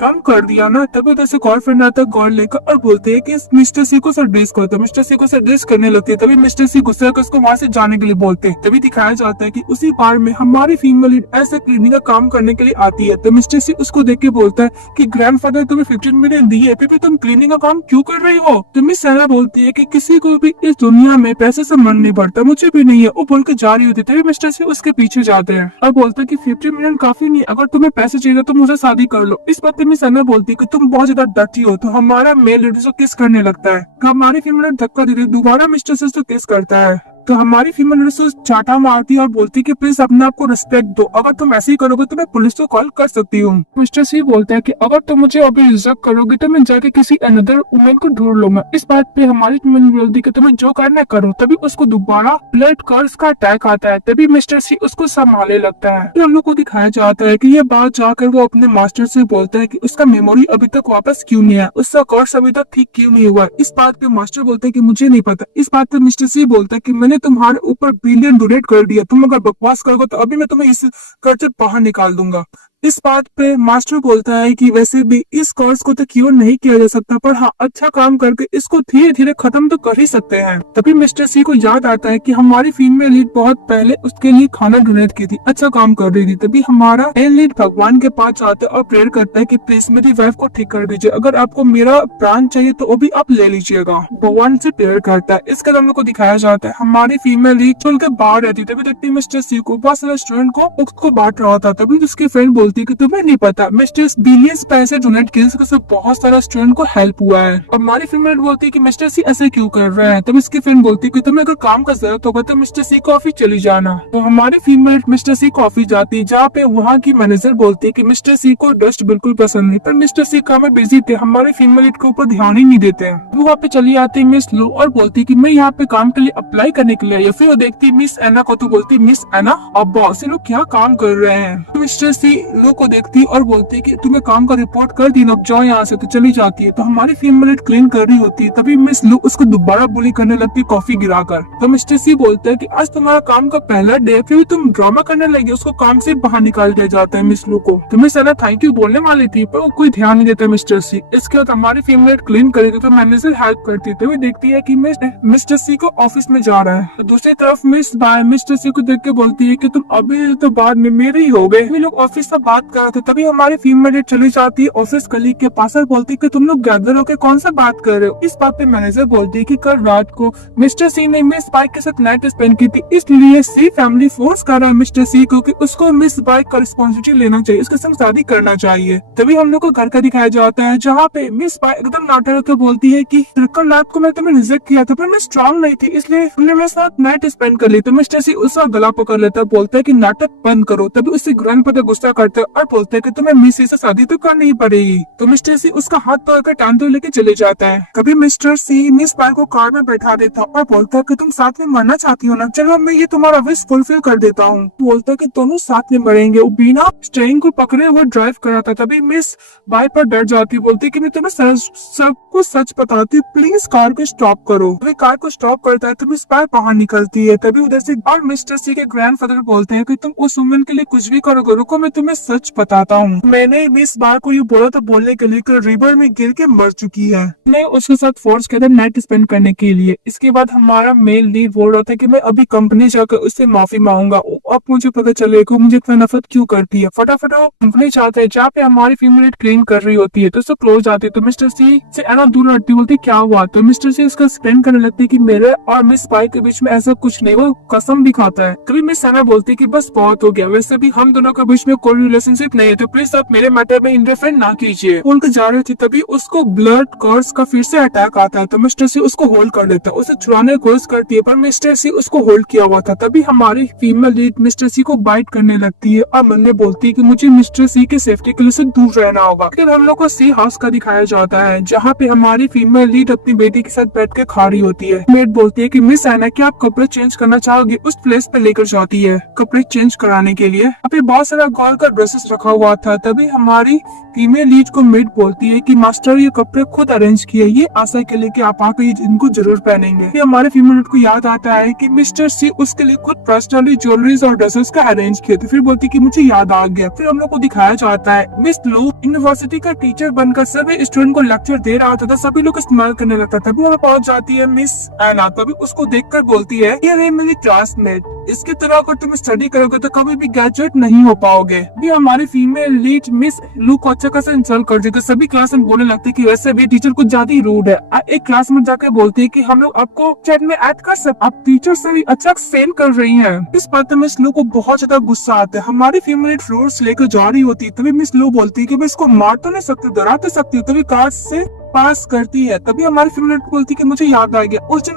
कम कर दिया ना। तभी उधर से कॉल फ्रेंड आता है गर्ल लेकर और बोलते हैं कि मिस्टर सी को सर ड्रेस करो। तो मिस्टर सी को सर ड्रेस करने लगती है। तभी मिस्टर सी गुस्से होकर उसको वहाँ से जाने के लिए बोलते हैं। तभी दिखाया जाता है कि उसी बार में हमारी फीमेल ऐसे क्लीनिंग का काम करने के लिए आती है। तो मिस्टर सी उसको देख के बोलता है कि ग्रैंडफादर तुम्हें 15 मिलियन दिए, फिर तुम क्लीनिंग का काम क्यों कर रही हो। तो मिस एना बोलती है कि किसी को भी इस दुनिया में पैसे से मन नहीं पड़ता, मुझे भी नहीं है। वो बोल के जा रही होती। तभी मिस्टर सी उसके पीछे जाते हैं और बोलते हैं कि 50 मिलियन काफी नहीं, अगर तुम्हें पैसे चाहिए तो मुझे शादी कर लो। इस बात पे मिस एना बोलती है कि तुम बहुत ज्यादा डर्टी हो। तो हमारा मेल लीडर को किस करने लगता है। हमारी फीमेल धक्का देती है, दोबारा मिस्टर से तो किस करता है। तो हमारी फीमेल चाटा मारती है और बोलती है कि प्लीज अपने आप को रिस्पेक्ट दो, अगर तुम ऐसे ही करोगे तो मैं पुलिस को कॉल कर सकती हूँ। मिस्टर सी बोलता है कि अगर तुम मुझे अभी रिजेक्ट करोगे तो मैं जाके किसी अनदर वुमेन को ढूंढ लूंगा। इस बात पे हमारी फीमेल बोलती है कि तुम्हें जो करना है करो। तभी उसको दोबारा ब्लड कर्स का अटैक आता है। तभी मिस्टर सी उसको संभालने लगता है। तो हम लोग को दिखाया जाता है कि ये बात जाकर वो अपने मास्टर से बोलता है कि उसका मेमोरी अभी तक वापस क्यों नहीं आया, उसका कोर्स अभी तक ठीक क्यों नहीं हुआ। इस बात पे मास्टर बोलते है कि मुझे नहीं पता। इस बात पे मिस्टर सी बोलता है कि मैंने तुम्हारे ऊपर बिलियन डोनेट कर दिया, तुम अगर बकवास करोगे तो अभी मैं तुम्हें इस कर्ज से बाहर निकाल दूंगा। इस बात पे मास्टर बोलता है कि वैसे भी इस कर्ज को तो क्योर नहीं किया जा सकता, पर हाँ अच्छा काम करके इसको धीरे धीरे खत्म तो कर ही सकते हैं। तभी मिस्टर सी को याद आता है कि हमारी फीमेल लीड बहुत पहले उसके लिए खाना डोनेट की थी, अच्छा काम कर रही थी। तभी हमारा मेल लीड भगवान के पास आता है और प्रेयर करता है कि प्लीज मेरी वाइफ को ठीक कर दीजिए, अगर आपको मेरा प्राण चाहिए तो वो भी आप ले लीजिएगा। भगवान से प्रेयर करता है। इसके बाद हम लोग को दिखाया जाता है हमारी फीमेल लीड चल के बाहर रहती, तभी देखती है मिस्टर सी को बहुत सारे स्टूडेंट को बुक्स को बांट रहा था। तभी उसकी फ्रेंड बोलती है कि तुम्हें नहीं पता मिस्टर बिलियंस पैसे डोनेट किए, इससे बहुत सारा स्टूडेंट को हेल्प हुआ है। और हमारी फीमेल बोलती है कि मिस्टर सी ऐसे क्यों कर रहे हैं। तब इसकी फ्रेंड बोलती है कि तुम्हें अगर काम का जरूरत होगा तो मिस्टर सी को ऑफिस चली जाना। तो हमारी फीमेल मिस्टर सी को ऑफिस जाती है, जहाँ पे वहाँ की मैनेजर बोलती है कि मिस्टर सी को डस्ट बिल्कुल पसंद नहीं, पर मिस्टर सी काम में बिजी थे, हमारे फीमेल के ऊपर ध्यान ही नहीं देते हैं। वो वहाँ पे चली आती है मिस लो और बोलती है कि मैं यहाँ पे काम के लिए अप्लाई करने के लिए आई। फिर वो देखती है मिस एना को, तो बोलती है मिस एना अब बॉस ये लोग क्या काम कर रहे हैं। मिस्टर सी लो को देखती है और बोलती है कि तुम्हें काम का रिपोर्ट कर दी ना, अब जाओ यहाँ से। तो चली जाती है। तो हमारी फीमेल क्लीन कर रही होती है, तभी मिस लो उसको दोबारा बुली करने लगती है कॉफी गिराकर। तो मिस्टर सी बोलते हैं कि आज तुम्हारा काम का पहला डे, फिर भी तुम ड्रामा करने लगे, उसको काम से बाहर निकाल दिया जाता है मिस लो को। तो मिस एना थैंक यू बोलने वाली थी, पर वो कोई ध्यान नहीं देता मिस्टर सी। इसके बाद हमारी फीमेल क्लीन करेगी तो मैनेजर हेल्प करती है, तो देखती है कि मिस्टर सी को ऑफिस में जा रहा है। तो दूसरी तरफ मिस बाय मिस्टर सी को देख के बोलती है कि तुम अभी तो बाद में मेरे ही हो गए। लोग ऑफिस से बात कर रहे थे, तभी हमारी फीमेल चली जाती है ऑफिस कलीग के पास और बोलती है कि तुम लोग गैदर होकर कौन सा बात कर रहे हो। इस बात पे मैनेजर बोलती है कि कल रात को मिस्टर सी ने मिस बाइक के साथ नाइट स्पेंड की थी, इसलिए सी फैमिली फोर्स कर रहा है मिस्टर सी को कि उसको मिस बाइक का रिस्पॉन्सिबिलिटी लेना चाहिए, उसके संग शादी करना चाहिए। तभी हम लोग को घर का दिखाया जाता है, जहाँ पे मिस बाइक एकदम नाटक होकर बोलती है कि कल रात को मैं तुम्हें रिजेक्ट किया था, पर मैं स्ट्रांग नहीं थी, इसलिए तुमने मेरे साथ नाइट स्पेंड कर ली। तो मिस्टर सी उसका गला पकड़ लेता है, बोलता है कि नाटक बंद करो। तभी उससे ग्रैंडफादर गुस्सा करते हैं और बोलते हैं कि तुम्हें मिस सी से शादी तो करनी ही पड़ेगी। तो मिस्टर सी उसका हाथ पकड़कर टांगते हुए लेके चले जाता है। कभी मिस्टर सी मिस बाइक को कार में बैठा देता और बोलता है कि तुम साथ में मरना चाहती हो ना, चलो मैं ये तुम्हारा विश फुलफिल कर देता हूँ। बोलता है कि दोनों साथ में मरेंगे। वो बिना स्टीयरिंग को पकड़े हुए ड्राइव कर रहा था। तभी मिस बाइक पर डर जाती, बोलती कि मैं तुम्हें सब कुछ सच बताती हूँ, प्लीज कार को स्टॉप करो। तभी कार को स्टॉप करता है तो मिस बाइक बाहर निकलती है। तभी उधर से और मिस्टर सी के ग्रैंडफादर बोलते हैं कि तुम उस वुमन के लिए कुछ भी करोगे, रुको मैं तुम्हें सच बताता हूँ। मैंने मिस बार को ये बोला था बोलने के लिए कि रिवर में गिर के मर चुकी है, मैं उसके साथ फोर्स किया था नाइट स्पेंड करने के लिए। इसके बाद हमारा मेल लीड बोल रहा था कि मैं अभी कंपनी जाकर उससे माफी मांगूंगा, अब मुझे पता चलेगा मुझे इतना नफरत क्यों करती है। फटाफट वो कंपनी चाहते हैं जहाँ पे हमारी फीमेल क्लीन कर रही होती है, तो उससे क्लोज आती है। तो मिस्टर सी से एना दूर हटती, बोलती क्या हुआ। तो मिस्टर सी उसका एक्सप्लेन करने लगती है कि मेरे और मिस बाइक के बीच में ऐसा कुछ नहीं, वो कसम भी खाता है। तभी मिस एना बोलती है कि बस बहुत हो गया, वैसे भी हम दोनों के बीच में कोई रिलेशनशिप नहीं है, तो प्लीज आप मेरे मैटर में इंटरफेयर ना कीजिए। उनके जा रही थी, तभी उसको ब्लड कर्स का फिर से अटैक आता है। तो मिस्टर सी उसको होल्ड कर लेता है, उसे छुड़ाने की कोशिश करती है, पर मिस्टर सी उसको होल्ड किया हुआ था। तभी हमारी फीमेल लीड मिस्टर सी को बाइट करने लगती है और मन में बोलती है कि मुझे मिस्टर सी के सेफ्टी के लिए से दूर रहना होगा। फिर हम लोग को सी हाउस का दिखाया जाता है, जहाँ पे हमारी फीमेल लीड अपनी बेटी के साथ बैठ के खा रही होती है। मेड बोलती है कि मिस एना क्या आप कपड़े चेंज करना चाहोगे, उस प्लेस पे लेकर जाती है कपड़े चेंज कराने के लिए। अभी बहुत सारा गर्ल का ड्रेसेस रखा हुआ था। तभी हमारी फीमेल लीड को मेड बोलती है कि मास्टर ये कपड़े खुद अरेंज किए, ये आशा के लिए कि आप आकर इनको जरूर पहनेंगे। फिर हमारे फीमेल लीड को याद आता है कि मिस्टर सी उसके लिए खुद पर्सनली ज्वेलरीज और ड्रेसेस का अरेंज किए थे। फिर बोलती कि मुझे याद आ गया। फिर हम लोग को दिखाया जाता है मिस लू यूनिवर्सिटी का टीचर बनकर सभी स्टूडेंट को लेक्चर दे रहा था, सभी लोग इस्तेमाल करने लगता। तभी वहाँ पहुंच जाती है मिस एना। तभी उसको देखकर बोलती है ये मेरी क्लासमेट, इसकी तरह अगर तुम स्टडी करोगे तो कभी भी ग्रेजुएट नहीं हो पाओगे। भी हमारी फीमेल लीड मिस लू को अच्छा खासा इंसल्ट कर देते, सभी क्लास में बोलने लगते कि वैसे भी टीचर कुछ ज्यादा ही रूड है। एक क्लास में जाकर बोलती है कि हम लोग आपको चैट में ऐड कर सकते, आप टीचर से भी अच्छा सेल कर रही हैं। इस बात में मिस लू को बहुत ज्यादा गुस्सा आता है। हमारी फीमेल फ्लोर्स लेकर जा रही होती है, तभी मिस लू बोलती है कि मैं इसको मार तो नहीं सकती, डरा तो सकती हूँ। तभी कार से पास करती है। तभी हमारी फीमेल बोलती कि मुझे याद आ गया, उस दिन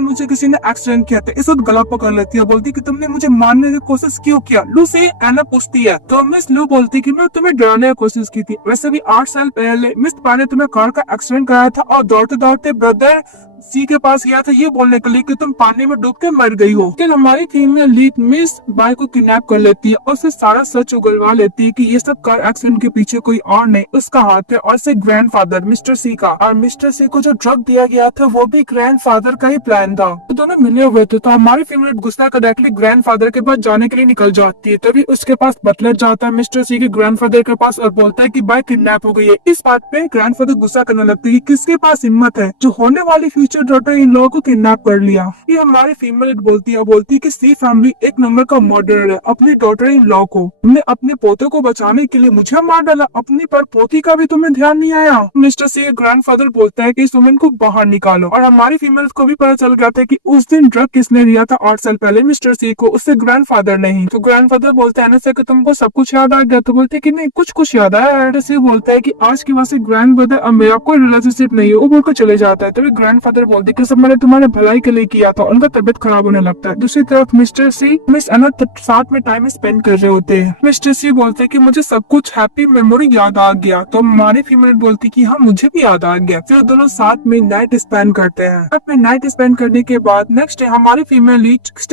मुझे किसी ने एक्सीडेंट किया था। इस वक्त गला पकड़ लेती है, बोलती कि तुमने मुझे मारने की कोशिश क्यों किया। लू से एना पूछती है, तो मिस लू बोलती कि मैं तुम्हें डराने की कोशिश की थी, वैसे भी 8 साल पहले मिस पा ने तुम्हें कार का एक्सीडेंट कराया था और दौड़ते दौड़ते ब्रदर सी के पास गया था ये बोलने के लिए कि तुम पानी में डूब के मर गई हो। लेकिन हमारी फीमेल लीड मिस बाय को किडनैप कर लेती है और उसे सारा सच उगलवा लेती है कि ये सब कार एक्सीडेंट के पीछे कोई और नहीं उसका हाथ है, और उसे ग्रैंडफादर मिस्टर सी का और मिस्टर सी को जो ड्रग दिया गया था वो भी ग्रैंडफादर का ही प्लान था। तो दोनों मिले हुए थे। तो हमारी फीमेल गुस्सा कर डायरेक्टली ग्रैंडफादर के पास जाने के लिए निकल जाती है। तभी उसके पास बटलर जाता है मिस्टर सी के ग्रैंडफादर के पास और बोलता है कि बाय किडनैप हो गई है। इस बात पे ग्रैंडफादर गुस्सा करने लगते हैं कि किसके पास हिम्मत है जो होने वाली फ्यूचर डॉटर इन लोगों को किडनैप कर लिया। ये हमारी फीमेल बोलती है कि सी फैमिली एक नंबर का मर्डरर है। अपनी डॉटर इन लॉ को हमने अपने पोते को बचाने के लिए मुझे मार डाला, अपनी पर पोती का भी तुम्हें ध्यान नहीं आया। मिस्टर सी ग्रैंडफादर बोलता है कि इस वुमेन को बाहर निकालो। और हमारी फीमेल को भी पता चल गया था कि उस दिन ड्रग किसने लिया था 8 साल पहले मिस्टर सी को, उससे ग्रैंडफादर नहीं। तो ग्रैंडफादर बोलता है कि तुमको सब कुछ याद आ गया। तो बोलते कि नहीं कुछ याद आया। से बोलता है कि आज की वजह से ग्रैंड ब्रदर अब मेरा कोई रिलेशनशिप नहीं है, वो बोलकर चले जाता है। तभी ग्रैंडफादर बोलते कि सब मैंने तुम्हारे भलाई के लिए किया था। उनका तबियत खराब होने लगता है। दूसरी तरफ मिस्टर सी मिस एना साथ में टाइम स्पेंड कर रहे होते हैं। मिस्टर सी बोलते हैं कि मुझे सब कुछ हैप्पी मेमोरी याद आ गया। तो हमारी फीमेल बोलती कि हाँ मुझे भी याद आ गया। फिर दोनों साथ में नाइट स्पेंड करते हैं। अपने नाइट स्पेंड करने के बाद नेक्स्ट डे हमारी फीमेल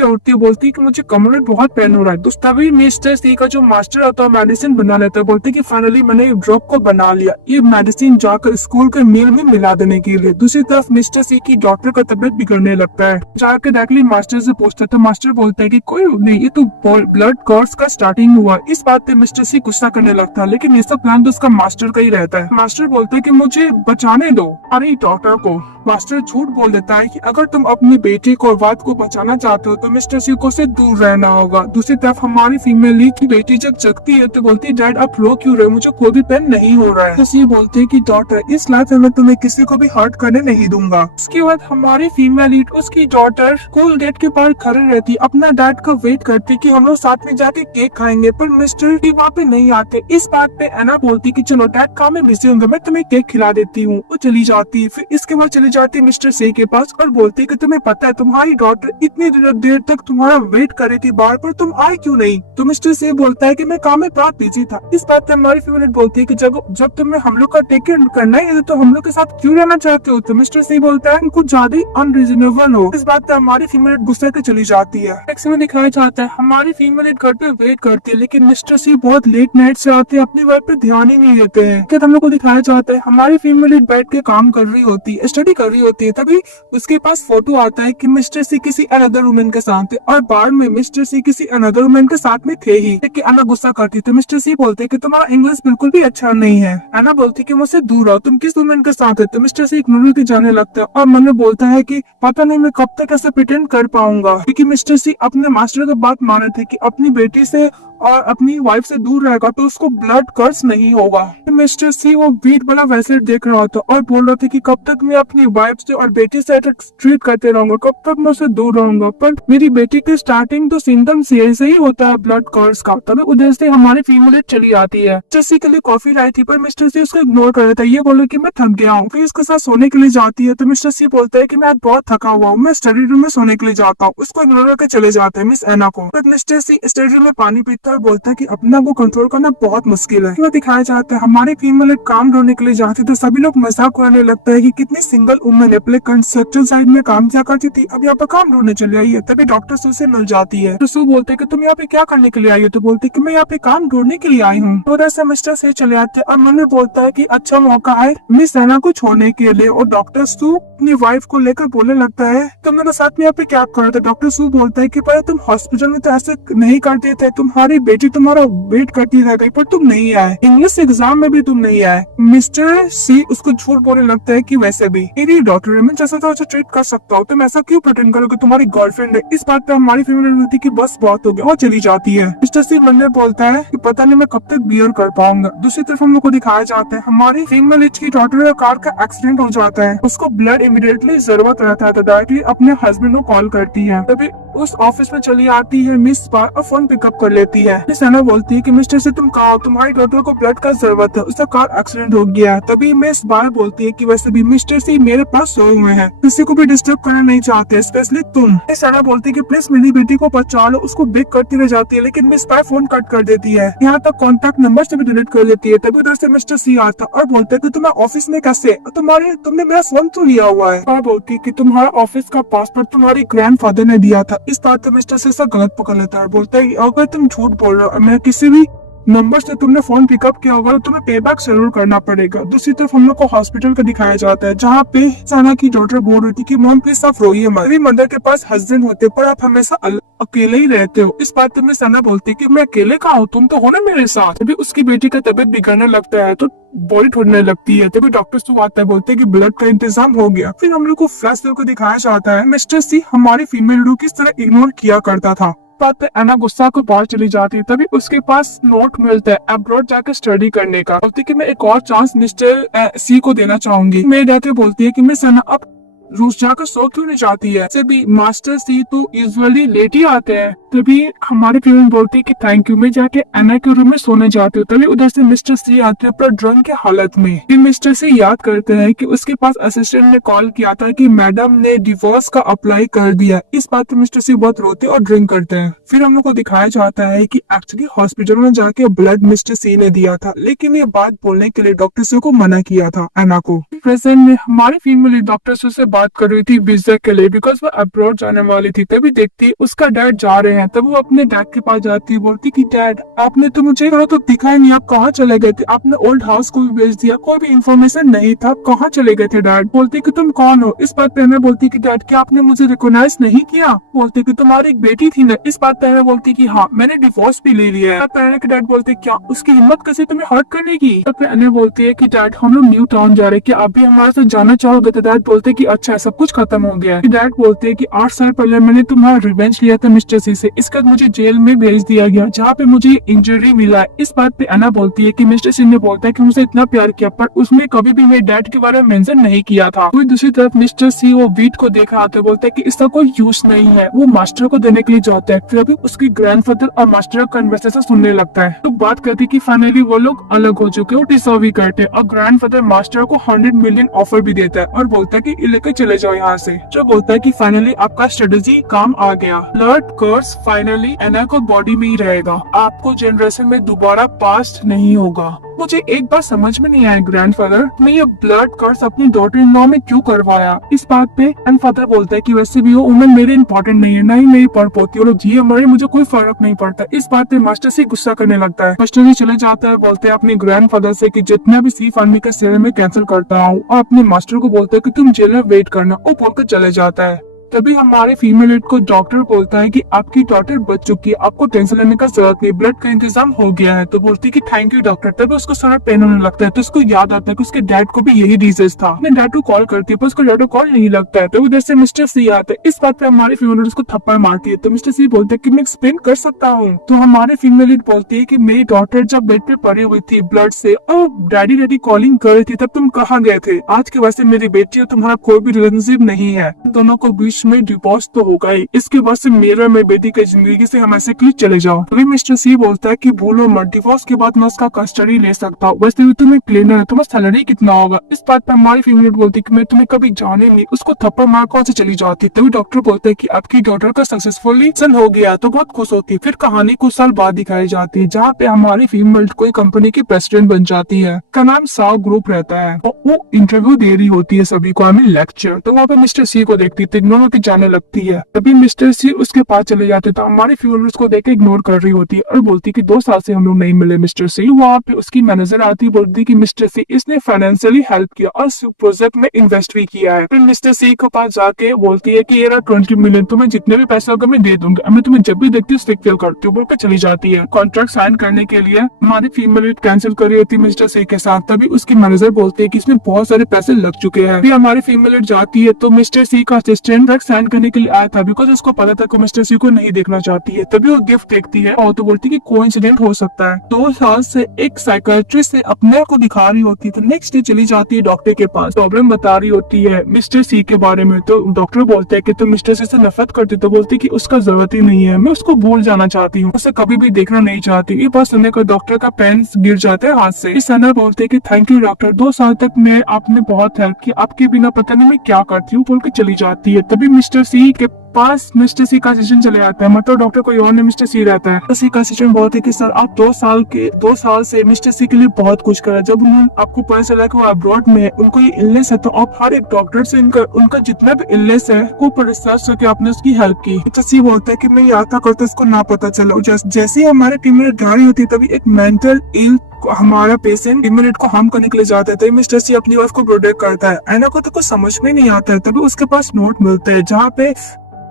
उठती है, बोलती है कि मुझे कमर में बहुत पेन हो रहा है। तभी मिस्टर सी का जो मास्टर होता है मेडिसिन बना लेता है। बोलते कि फाइनली मैंने ड्रग को बना लिया, ये मेडिसिन जाकर स्कूल के मील में मिला देने के लिए। दूसरी तरफ मिस्टर सी की डॉक्टर का तबियत बिगड़ने लगता है। जाकर डायरेक्टली मास्टर से पूछता है तो मास्टर बोलता है कि कोई नहीं, ये तो ब्लड कोर्स का स्टार्टिंग हुआ। इस बात पे मिस्टर सी गुस्सा करने लगता है, लेकिन ये सब प्लान तो उसका मास्टर का ही रहता है। मास्टर बोलता है कि मुझे बचाने दो। अरे डॉक्टर को मास्टर झूठ बोल देता है कि अगर तुम अपनी बेटी को वाद को बचाना चाहते हो तो मिस्टर सी को से दूर रहना होगा। दूसरी तरफ हमारी फीमेल लीड की बेटी जब जगती है तो बोलती है डैड आप रो क्यों रहे, मुझे कोई भी पेन नहीं हो रहा है। तो सी बोलते है कि डॉटर इस लाइफ में मैं तुम्हें किसी को भी हर्ट करने नहीं दूंगा। उसके बाद हमारी फीमेल लीड उसकी डॉटर स्कूल गेट के पास खड़े रहती, अपना डैड का वेट करती कि हम लोग साथ में जाके केक खाएंगे, पर मिस्टर सी वहाँ पे नहीं आते। इस बात पे एना बोलती कि चलो डैड काम में बिजी होंगे, मैं तुम्हें केक खिला देती हूँ। वो चली जाती है। फिर इसके बाद चली जाती है मिस्टर सी के पास और बोलती कि तुम्हें पता है तुम्हारी डॉटर इतनी देर तक तुम्हारा वेट कर रही थी बाहर, पर तुम आए क्यों नहीं। तो मिस्टर सी बोलता है कि मैं काम में बहुत बिजी था। इस बात पे हमारी फीमेल बोलती है कि जब तुम्हें हम लोग का टेक केयर करना है तो हम लोग के साथ क्यों रहना चाहते हो। तो मिस्टर सी बोलता है कुछ ज्यादा अनरीजनेबल हो। इस बात पे हमारी फीमेल गुस्से से चली जाती है। नेक्स्ट में दिखाया जाता है हमारी फीमेल घर पे वेट करती है, लेकिन मिस्टर सी बहुत लेट नाइट से आते हैं, अपनी वाइफ पे ध्यान ही नहीं देते हैं। हम लोग को दिखाया जाता है हमारी फीमेल बैठ के काम कर रही होती है, स्टडी कर रही होती है। तभी उसके पास फोटो आता है कि मिस्टर सी किसी अनदर वुमेन के साथ थे और बार में मिस्टर सी किसी अनदर वुमेन के साथ में थे ही। कि अन्ना गुस्सा करती तो मिस्टर सी बोलते कि तुम्हारा इंग्लिश बिल्कुल भी अच्छा नहीं है। अन्ना बोलती कि मुझसे दूर रहो, तुम किस वुमेन के साथ है। तो मिस्टर सी इग्नोर के जाने लगता है और मन में बोलता है कि पता नहीं मैं कब तक ऐसे प्रिटेंड कर पाऊंगा, क्योंकि मिस्टर सी अपने मास्टर का बात माने थे कि अपनी बेटी से और अपनी वाइफ से दूर रहेगा तो उसको ब्लड कर्स नहीं होगा। मिस्टर सी वो बीट वाला वैसे देख रहा था और बोल रहा था कि कब तक मैं अपनी वाइफ से और बेटी से ट्रीट करते रहूंगा, कब तक मैं उससे दूर रहूंगा। पर मेरी बेटी की स्टार्टिंग तो सिम्टम्स ऐसे ही होता है ब्लड कर्स का। तभी उधर से हमारी फीमेल चली आती है। मिस्टर सी के लिए कॉफी लाई थी पर मिस्टर सी उसको इग्नोर कर रहा था। ये बोलो कि मैं थक गया हूँ। फिर इसके साथ सोने के लिए जाती है तो मिस्टर सी बोलता है कि मैं आज बहुत थका हुआ हूँ, मैं स्टडी रूम में सोने के लिए जाता हूँ। उसको इग्नोर करके चले जाते हैं मिस एना को। फिर मिस्टर सी स्टडी रूम में पानी पीता है और बोलता है कि अपना को कंट्रोल करना बहुत मुश्किल है। दिखाया जाता है हमारी फीमेल एक काम ढूंढने के लिए जाती है तो सभी लोग मजाक उड़ाने लगता है कि कितनी सिंगल वुमन अपने कंस्ट्रक्शन साइड में काम किया करती थी, अब यहाँ पर काम ढूंढने चली आई है। तभी डॉक्टर सू से मिल जाती है तो सू बोलते कि तुम यहाँ पे क्या करने के लिए आई हो। तो बोलती कि मैं यहाँ पे काम ढूंढने के लिए आई हूँ। तो ऐसे मिस्टर से चले आते हैं और मन में बोलता है कि अच्छा मौका है मिस एना को छोड़ने के लिए। और डॉक्टर सू अपनी वाइफ को लेकर बोलने लगता है तुम मेरे साथ में यहाँ पे क्या कर रहे थे। डॉक्टर सू बोलता है कि पहले तुम हॉस्पिटल में तो ऐसे नहीं करते थे, तुम्हारी बेटी तुम्हारा वेट करती रह गई पर तुम नहीं आए, इंग्लिश एग्जाम में भी तुम नहीं आए। मिस्टर सी उसको झूठ बोलने लगता है कि वैसे भी मेरी डॉक्टर है, मैं जैसा तो अच्छा ट्रीट कर सकता हूँ, तुम ऐसा क्यों प्रिटेंड करो कि तुम्हारी गर्लफ्रेंड है। इस बात पे हमारी फीमेल बोलती कि बस बहुत हो गया और चली जाती है। मिस्टर सी मन में बोलता है कि पता नहीं मैं कब तक बियर कर पाऊंगा। दूसरी तरफ हम लोग को दिखाया जाता है हमारी फीमेल की डॉटर का कार का एक्सीडेंट हो जाता है, उसको ब्लड इमीडिएटली जरूरत रहता है तो डायरेक्टली अपने हस्बैंड को कॉल करती है। तभी उस ऑफिस में चली आती है मिस बार और फोन पिकअप कर लेती है। मिस एना बोलती है कि मिस्टर सी तुम कहाँ हो, तुम्हारी डॉटर को ब्लड का जरूरत है, उसका कार एक्सीडेंट हो गया है। तभी मिस बार बोलती है कि वैसे भी मिस्टर सी मेरे पास सोए हुए हैं, किसी को भी डिस्टर्ब करना नहीं चाहते, स्पेशली तुम। मिस एना बोलती है कि प्लीज मेरी बेटी को बचा लो, उसको बेक करती रह जाती है, लेकिन मिस बार फोन कट कर देती है, यहाँ तक कॉन्टेक्ट नंबर से भी डिलीट कर लेती है। तभी उधर से मिस्टर सी आता और बोलते है कि तुम्हें ऑफिस में कैसे, तुमने मेरा फोन तो लिया हुआ है। और बोलती है कि तुम्हारा ऑफिस का पासवर्ड तुम्हारी ग्रैंडफादर ने दिया था। इस बात पे मिस्टर सी सब गलत पकड़ लेता है और बोलता है अगर तुम झूठ बोल रहे हो और मैं किसी भी नंबर से तुमने फोन पिकअप किया होगा तो तुम्हें पे बैक जरूर करना पड़ेगा। दूसरी तरफ हम लोग को हॉस्पिटल का दिखाया जाता है, जहाँ पे सना की डॉटर बोल रही थी कि मॉम प्लीज आप रोइए मत, मेरी मदर के पास हस्बैंड होते पर आप हमेशा अकेले ही रहते हो। इस बात में सना बोलती है कि मैं अकेले कहाँ हूँ, तुम तो हो ना मेरे साथ। तभी उसकी बेटी का तबियत बिगड़ने लगता है तो बॉडी ठोड़ने लगती है। तभी डॉक्टर से आता है, बोलते हैं कि ब्लड का इंतजाम हो गया। फिर हम लोग को फ्लैश को दिखाया जाता है मिस्टर सी हमारी फीमेल रू किस तरह इग्नोर किया करता था। बात पे एना गुस्सा को बाहर चली जाती है। तभी उसके पास नोट मिलता है अब्रॉड जाकर स्टडी करने का। बोलती है कि मैं एक और चांस मिस्टर सी को देना चाहूंगी। मेरे डैड बोलती है कि मैं सना अब रूस जाकर सो क्यों नहीं जाती है, से भी मास्टर सी तो यूजुअली लेट ही आते हैं। तभी हमारी फिल्म बोलती है कि थैंक यू, मैं जाके एना के रूम में सोने जाती हूँ। तभी उधर से मिस्टर सी आते हैं पर ड्रंक के हालत में। फिर मिस्टर सी याद करते हैं कि उसके पास असिस्टेंट ने कॉल किया था कि मैडम ने डिवोर्स का अप्लाई कर दिया। इस बात पे मिस्टर सी बहुत रोते और ड्रिंक करते हैं। फिर हम लोग को दिखाया जाता है कि एक्चुअली हॉस्पिटल में जाके ब्लड मिस्टर सी ने दिया था, लेकिन ये बात बोलने के लिए डॉक्टर सी को मना किया था एना को। प्रेजेंट में हमारी फीमेल डॉक्टर से बात कर रही थी वीजा के लिए, बिकॉज वो अब्रॉड जाने वाली थी। तभी देखती उसका डैड जा रहे हैं, तब वो अपने डैड के पास जाती है, बोलती कि डैड आपने तो मुझे तो दिखाई नहीं, आप कहाँ चले गए थे, आपने ओल्ड हाउस को भी भेज दिया, कोई भी इन्फॉर्मेशन नहीं था, आप कहाँ चले गए थे डैड। बोलती कि तुम कौन हो। इस बात पे मैं बोलती कि डैड क्या आपने मुझे रिकॉग्नाइज नहीं किया। बोलती कि तुम्हारी एक बेटी थी ना। इस बात पे मैं बोलती कि हाँ मैंने डिवोर्स भी ले लिया है। पहले के डैड बोलते क्या उसकी हिम्मत कैसे तुम्हें हर्ट करने की। तब अने बोलती है कि डैड हम लोग न्यू टाउन जा रहे, क्या आप भी हमारे साथ जाना चाहोगे। तो डैड बोलते कि अच्छा सब कुछ खत्म हो गया है। डैड बोलते हैं कि 8 साल पहले मैंने तुम्हारा रिवेंज लिया था मिस्टर सी से, इसके बाद मुझे जेल में भेज दिया गया जहाँ पे मुझे इंजरी मिला है। इस बात पे अना बोलती है कि मिस्टर सी ने बोलता है कि मुझे इतना प्यार किया पर उसने कभी भी मेरे डैड के बारे में मेंशन नहीं किया था। वही दूसरी तरफ मिस्टर सी वो वीट को देखा आते बोलता है कि इसका कोई यूज नहीं है, वो मास्टर को देने के लिए जाता है। फिर अभी उसकी ग्रैंडफादर और मास्टर का कन्वर्सेशन सुनने लगता है तो बात करती कि फाइनली वो लोग अलग हो चुके हैं, डिसर्व भी करते हैं। और ग्रैंडफादर मास्टर को 100 मिलियन ऑफर भी देता है और बोलता है कि लेकर चले जाओ यहाँ से। जो बोलता है कि फाइनली आपका स्ट्रेटेजी काम आ गया, ब्लड कर्स फाइनली एना को बॉडी में ही रहेगा, आपको जनरेशन में दोबारा पास्ट नहीं होगा। मुझे एक बार समझ में नहीं आया ग्रैंडफादर मैं ये ब्लड कर्स अपनी डॉटर इन लॉ में क्यों करवाया। इस बात पे ग्रैंडफादर बोलता है कि वैसे भी वो उम्र मेरे इंपॉर्टेंट नहीं है, ना ही मेरी पढ़ पोती और जी हमारे मुझे कोई फर्क नहीं पड़ता। इस बात पे मास्टर से गुस्सा करने लगता है। मास्टर जी चले जाता है, बोलते हैं अपने ग्रैंडफादर से कि जितना भी सी फैमिली का शेयर में कैंसिल करता हूँ, और अपने मास्टर को बोलता है कि तुम जेल में वेट करना, वो बोलकर चले जाता है। तभी हमारे फीमेल लीड को डॉक्टर बोलता है कि आपकी डॉटर बच चुकी है, आपको टेंशन लेने का जरूरत नहीं, ब्लड का इंतजाम हो गया है। तो बोलती है कि थैंक यू डॉक्टर। तभी उसको सारा पेन होने लगता है तो उसको याद आता है कि उसके डैड को भी यही डिजीज था। मैं डैड को कॉल करती है पर उसको डैड को कॉल नहीं लगता है। तो उधर से मिस्टर सी आते हैं। इस बात पे हमारी फीमेल लीड उसको थप्पड़ मारती है तो मिस्टर सी बोलते हैं कि मैं एक्सप्लेन कर सकता हूँ। तो हमारे फीमेल लीड बोलती है कि मेरी डॉटर जब बेड पे पड़ी हुई थी ब्लड से और डैडी कॉलिंग कर रही थी तब तुम कहाँ गए थे। आज के वैसे मेरी बेटी और तुम्हारा कोई भी रिलेशनशिप नहीं है, दोनों को बीच में डिवोर्स तो होगा ही, इसके बाद से मेरा मेरी बेटी की जिंदगी से हम ऐसे क्यों चले जाओ। तभी मिस्टर सी बोलता है कि भूलो मत, डिवोर्स के बाद मैं उसका कस्टडी ले सकता हूँ, वैसे भी तुम्हें क्लीनर है, तुम्हारा सैलरी कितना होगा। इस बात पर हमारी फीमेल बोलती है कि मैं तुम्हें कभी जाने नहीं। उसको थप्पड़ मार कौन से चली जाती। तभी डॉक्टर बोलते है कि आपकी डॉटर का सक्सेसफुली सन हो गया तो बहुत खुश होती है। फिर कहानी कुछ साल बाद दिखाई जाती है जहाँ पे हमारी फीमेल कोई कंपनी की प्रेसिडेंट बन जाती है, का नाम साव ग्रुप रहता है और वो इंटरव्यू दे रही होती है सभी को, लेक्चर। तो वहाँ पे मिस्टर सी को देखती है, दोनों की जाने लगती है। तभी मिस्टर सी उसके पास चले जाते तो हमारी फीमेल उसको देख के इग्नोर कर रही होती है और बोलती कि 2 साल से हम लोग नहीं मिले मिस्टर सी। वहाँ पे उसकी मैनेजर आती, बोलती कि मिस्टर सी इसने फाइनेंशियली हेल्प किया और प्रोजेक्ट में इन्वेस्ट भी किया है। फिर मिस्टर सी के पास जाके बोलती है कि ये 20 मिलियन तुम्हें जितने भी पैसे होगा मैं दे दूंगा, मैं तुम्हें जब भी देखती हूँ फिल करती हूँ, बोलकर चली जाती है। कॉन्ट्रैक्ट साइन करने के लिए हमारी फीमेल कैंसिल कर रही होती है मिस्टर सी के साथ। तभी उसकी मैनेजर बोलती है कि इसमें बहुत सारे पैसे लग चुके हैं। फिर हमारी फीमेल जाती है तो मिस्टर सी का असिस्टेंट कॉन्ट्रैक्ट साइन करने के लिए आया था, बिकॉज उसको पता था कि मिस्टर सी को नहीं देखना चाहती है। तभी वो गिफ्ट देखती है और तो बोलती है कि कोइंसिडेंट हो सकता है। 2 साल से एक साइकियाट्रिस्ट से अपने आप को दिखा रही होती है, तो नेक्स्ट डे चली जाती है डॉक्टर के पास, प्रॉब्लम बता रही होती है मिस्टर सी के बारे में। तो डॉक्टर बोलते है कि तुम मिस्टर सी से नफरत करती, तो बोलती कि उसका जरूरत ही नहीं है, मैं उसको भूल जाना चाहती हूँ, उसे कभी भी देखना नहीं चाहती। ये बात सुनने पर डॉक्टर का पेन गिर जाता है हाथ से। इस सना बोलते कि थैंक यू डॉक्टर, 2 साल तक मैं आपने बहुत हेल्प की, आपके बिना पता नहीं मैं क्या करती हूँ, बोल के चली जाती है। तभी मिस्टर सी के पास मिस्टर सी का असिस्टेंट चले आता है, मतलब डॉक्टर कोई और नहीं मिस्टर सी रहता है। मिस्टर सी का असिस्टेंट बोलते है कि सर आप 2 साल से मिस्टर सी के लिए बहुत कुछ करा, जब उन्होंने आपको पता चला कि वो अब्रॉड में है, उनको ये इलनेस है, तो आप हर एक डॉक्टर से उनका जितना भी इलनेस है वो रिसर्च करके आपने उसकी हेल्प की। मिस्टर सी बोलता है कि मैं यात्रा करता उसको ना पता चला। जैसे ही हमारे टीम में गाड़ी होती है, तभी एक मेंटल इल हमारा पेशेंट इम्यूनिट को हार्म करने के लिए जाता है, तभी मिस्टर सी अपनी वाइफ को प्रोटेक्ट करता है। ऐना को तो कुछ समझ में नहीं आता है, तभी उसके पास नोट मिलता है जहाँ पे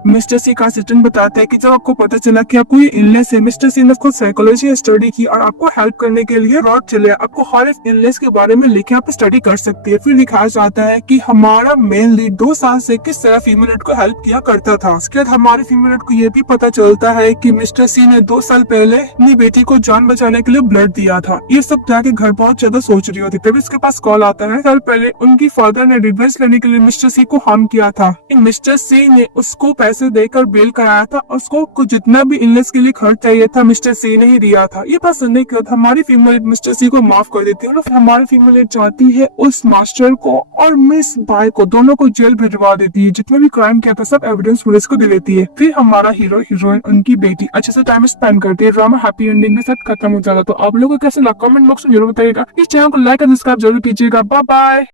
मिस्टर सी का असिस्टेंट बताता है कि जब आपको पता चला कि आपको ये इलनेस है, मिस्टर सी ने खुद साइकोलॉजी स्टडी की और आपको हेल्प करने के लिए रॉड चले, आपको हर एक इलनेस के बारे में लिखे आप स्टडी कर सकती है। फिर दिखाया जाता है कि हमारा मेन लीड 2 साल से किस तरह फीमेल को हेल्प किया करता था। उसके बाद हमारे फीमेल को ये भी पता चलता है कि मिस्टर सी ने 2 साल पहले अपनी बेटी को जान बचाने के लिए ब्लड दिया था। ये सब जाके घर बहुत ज्यादा सोच रही होती, तभी उसके पास कॉल आता है। साल पहले उनकी फादर ने रिवेंज लेने के लिए मिस्टर सी को हार्म किया था। मिस्टर सी ने उसको पैसे देकर बेल कराया था, उसको जितना भी इलनेस के लिए खर्च चाहिए था मिस्टर सी ने ही दिया था। ये बात सुनने के बाद हमारी फीमेल मिस्टर सी को माफ कर देती है और हमारी फीमेल चाहती है उस मास्टर को और मिस बाय को दोनों को जेल भिजवा देती है। जितने भी क्राइम किया था सब एविडेंस पुलिस को दे देती है। फिर हमारा हीरो हीरोइन उनकी बेटी अच्छे से टाइम स्पेंड करती है। ड्रामा हैप्पी एंडिंग के साथ खत्म हो जाता है। तो आप लोगों को कैसे लगा कमेंट बॉक्स में जरूर बताइएगा। इस चैनल को लाइक और सब्सक्राइब जरूर कीजिएगा। Bye bye.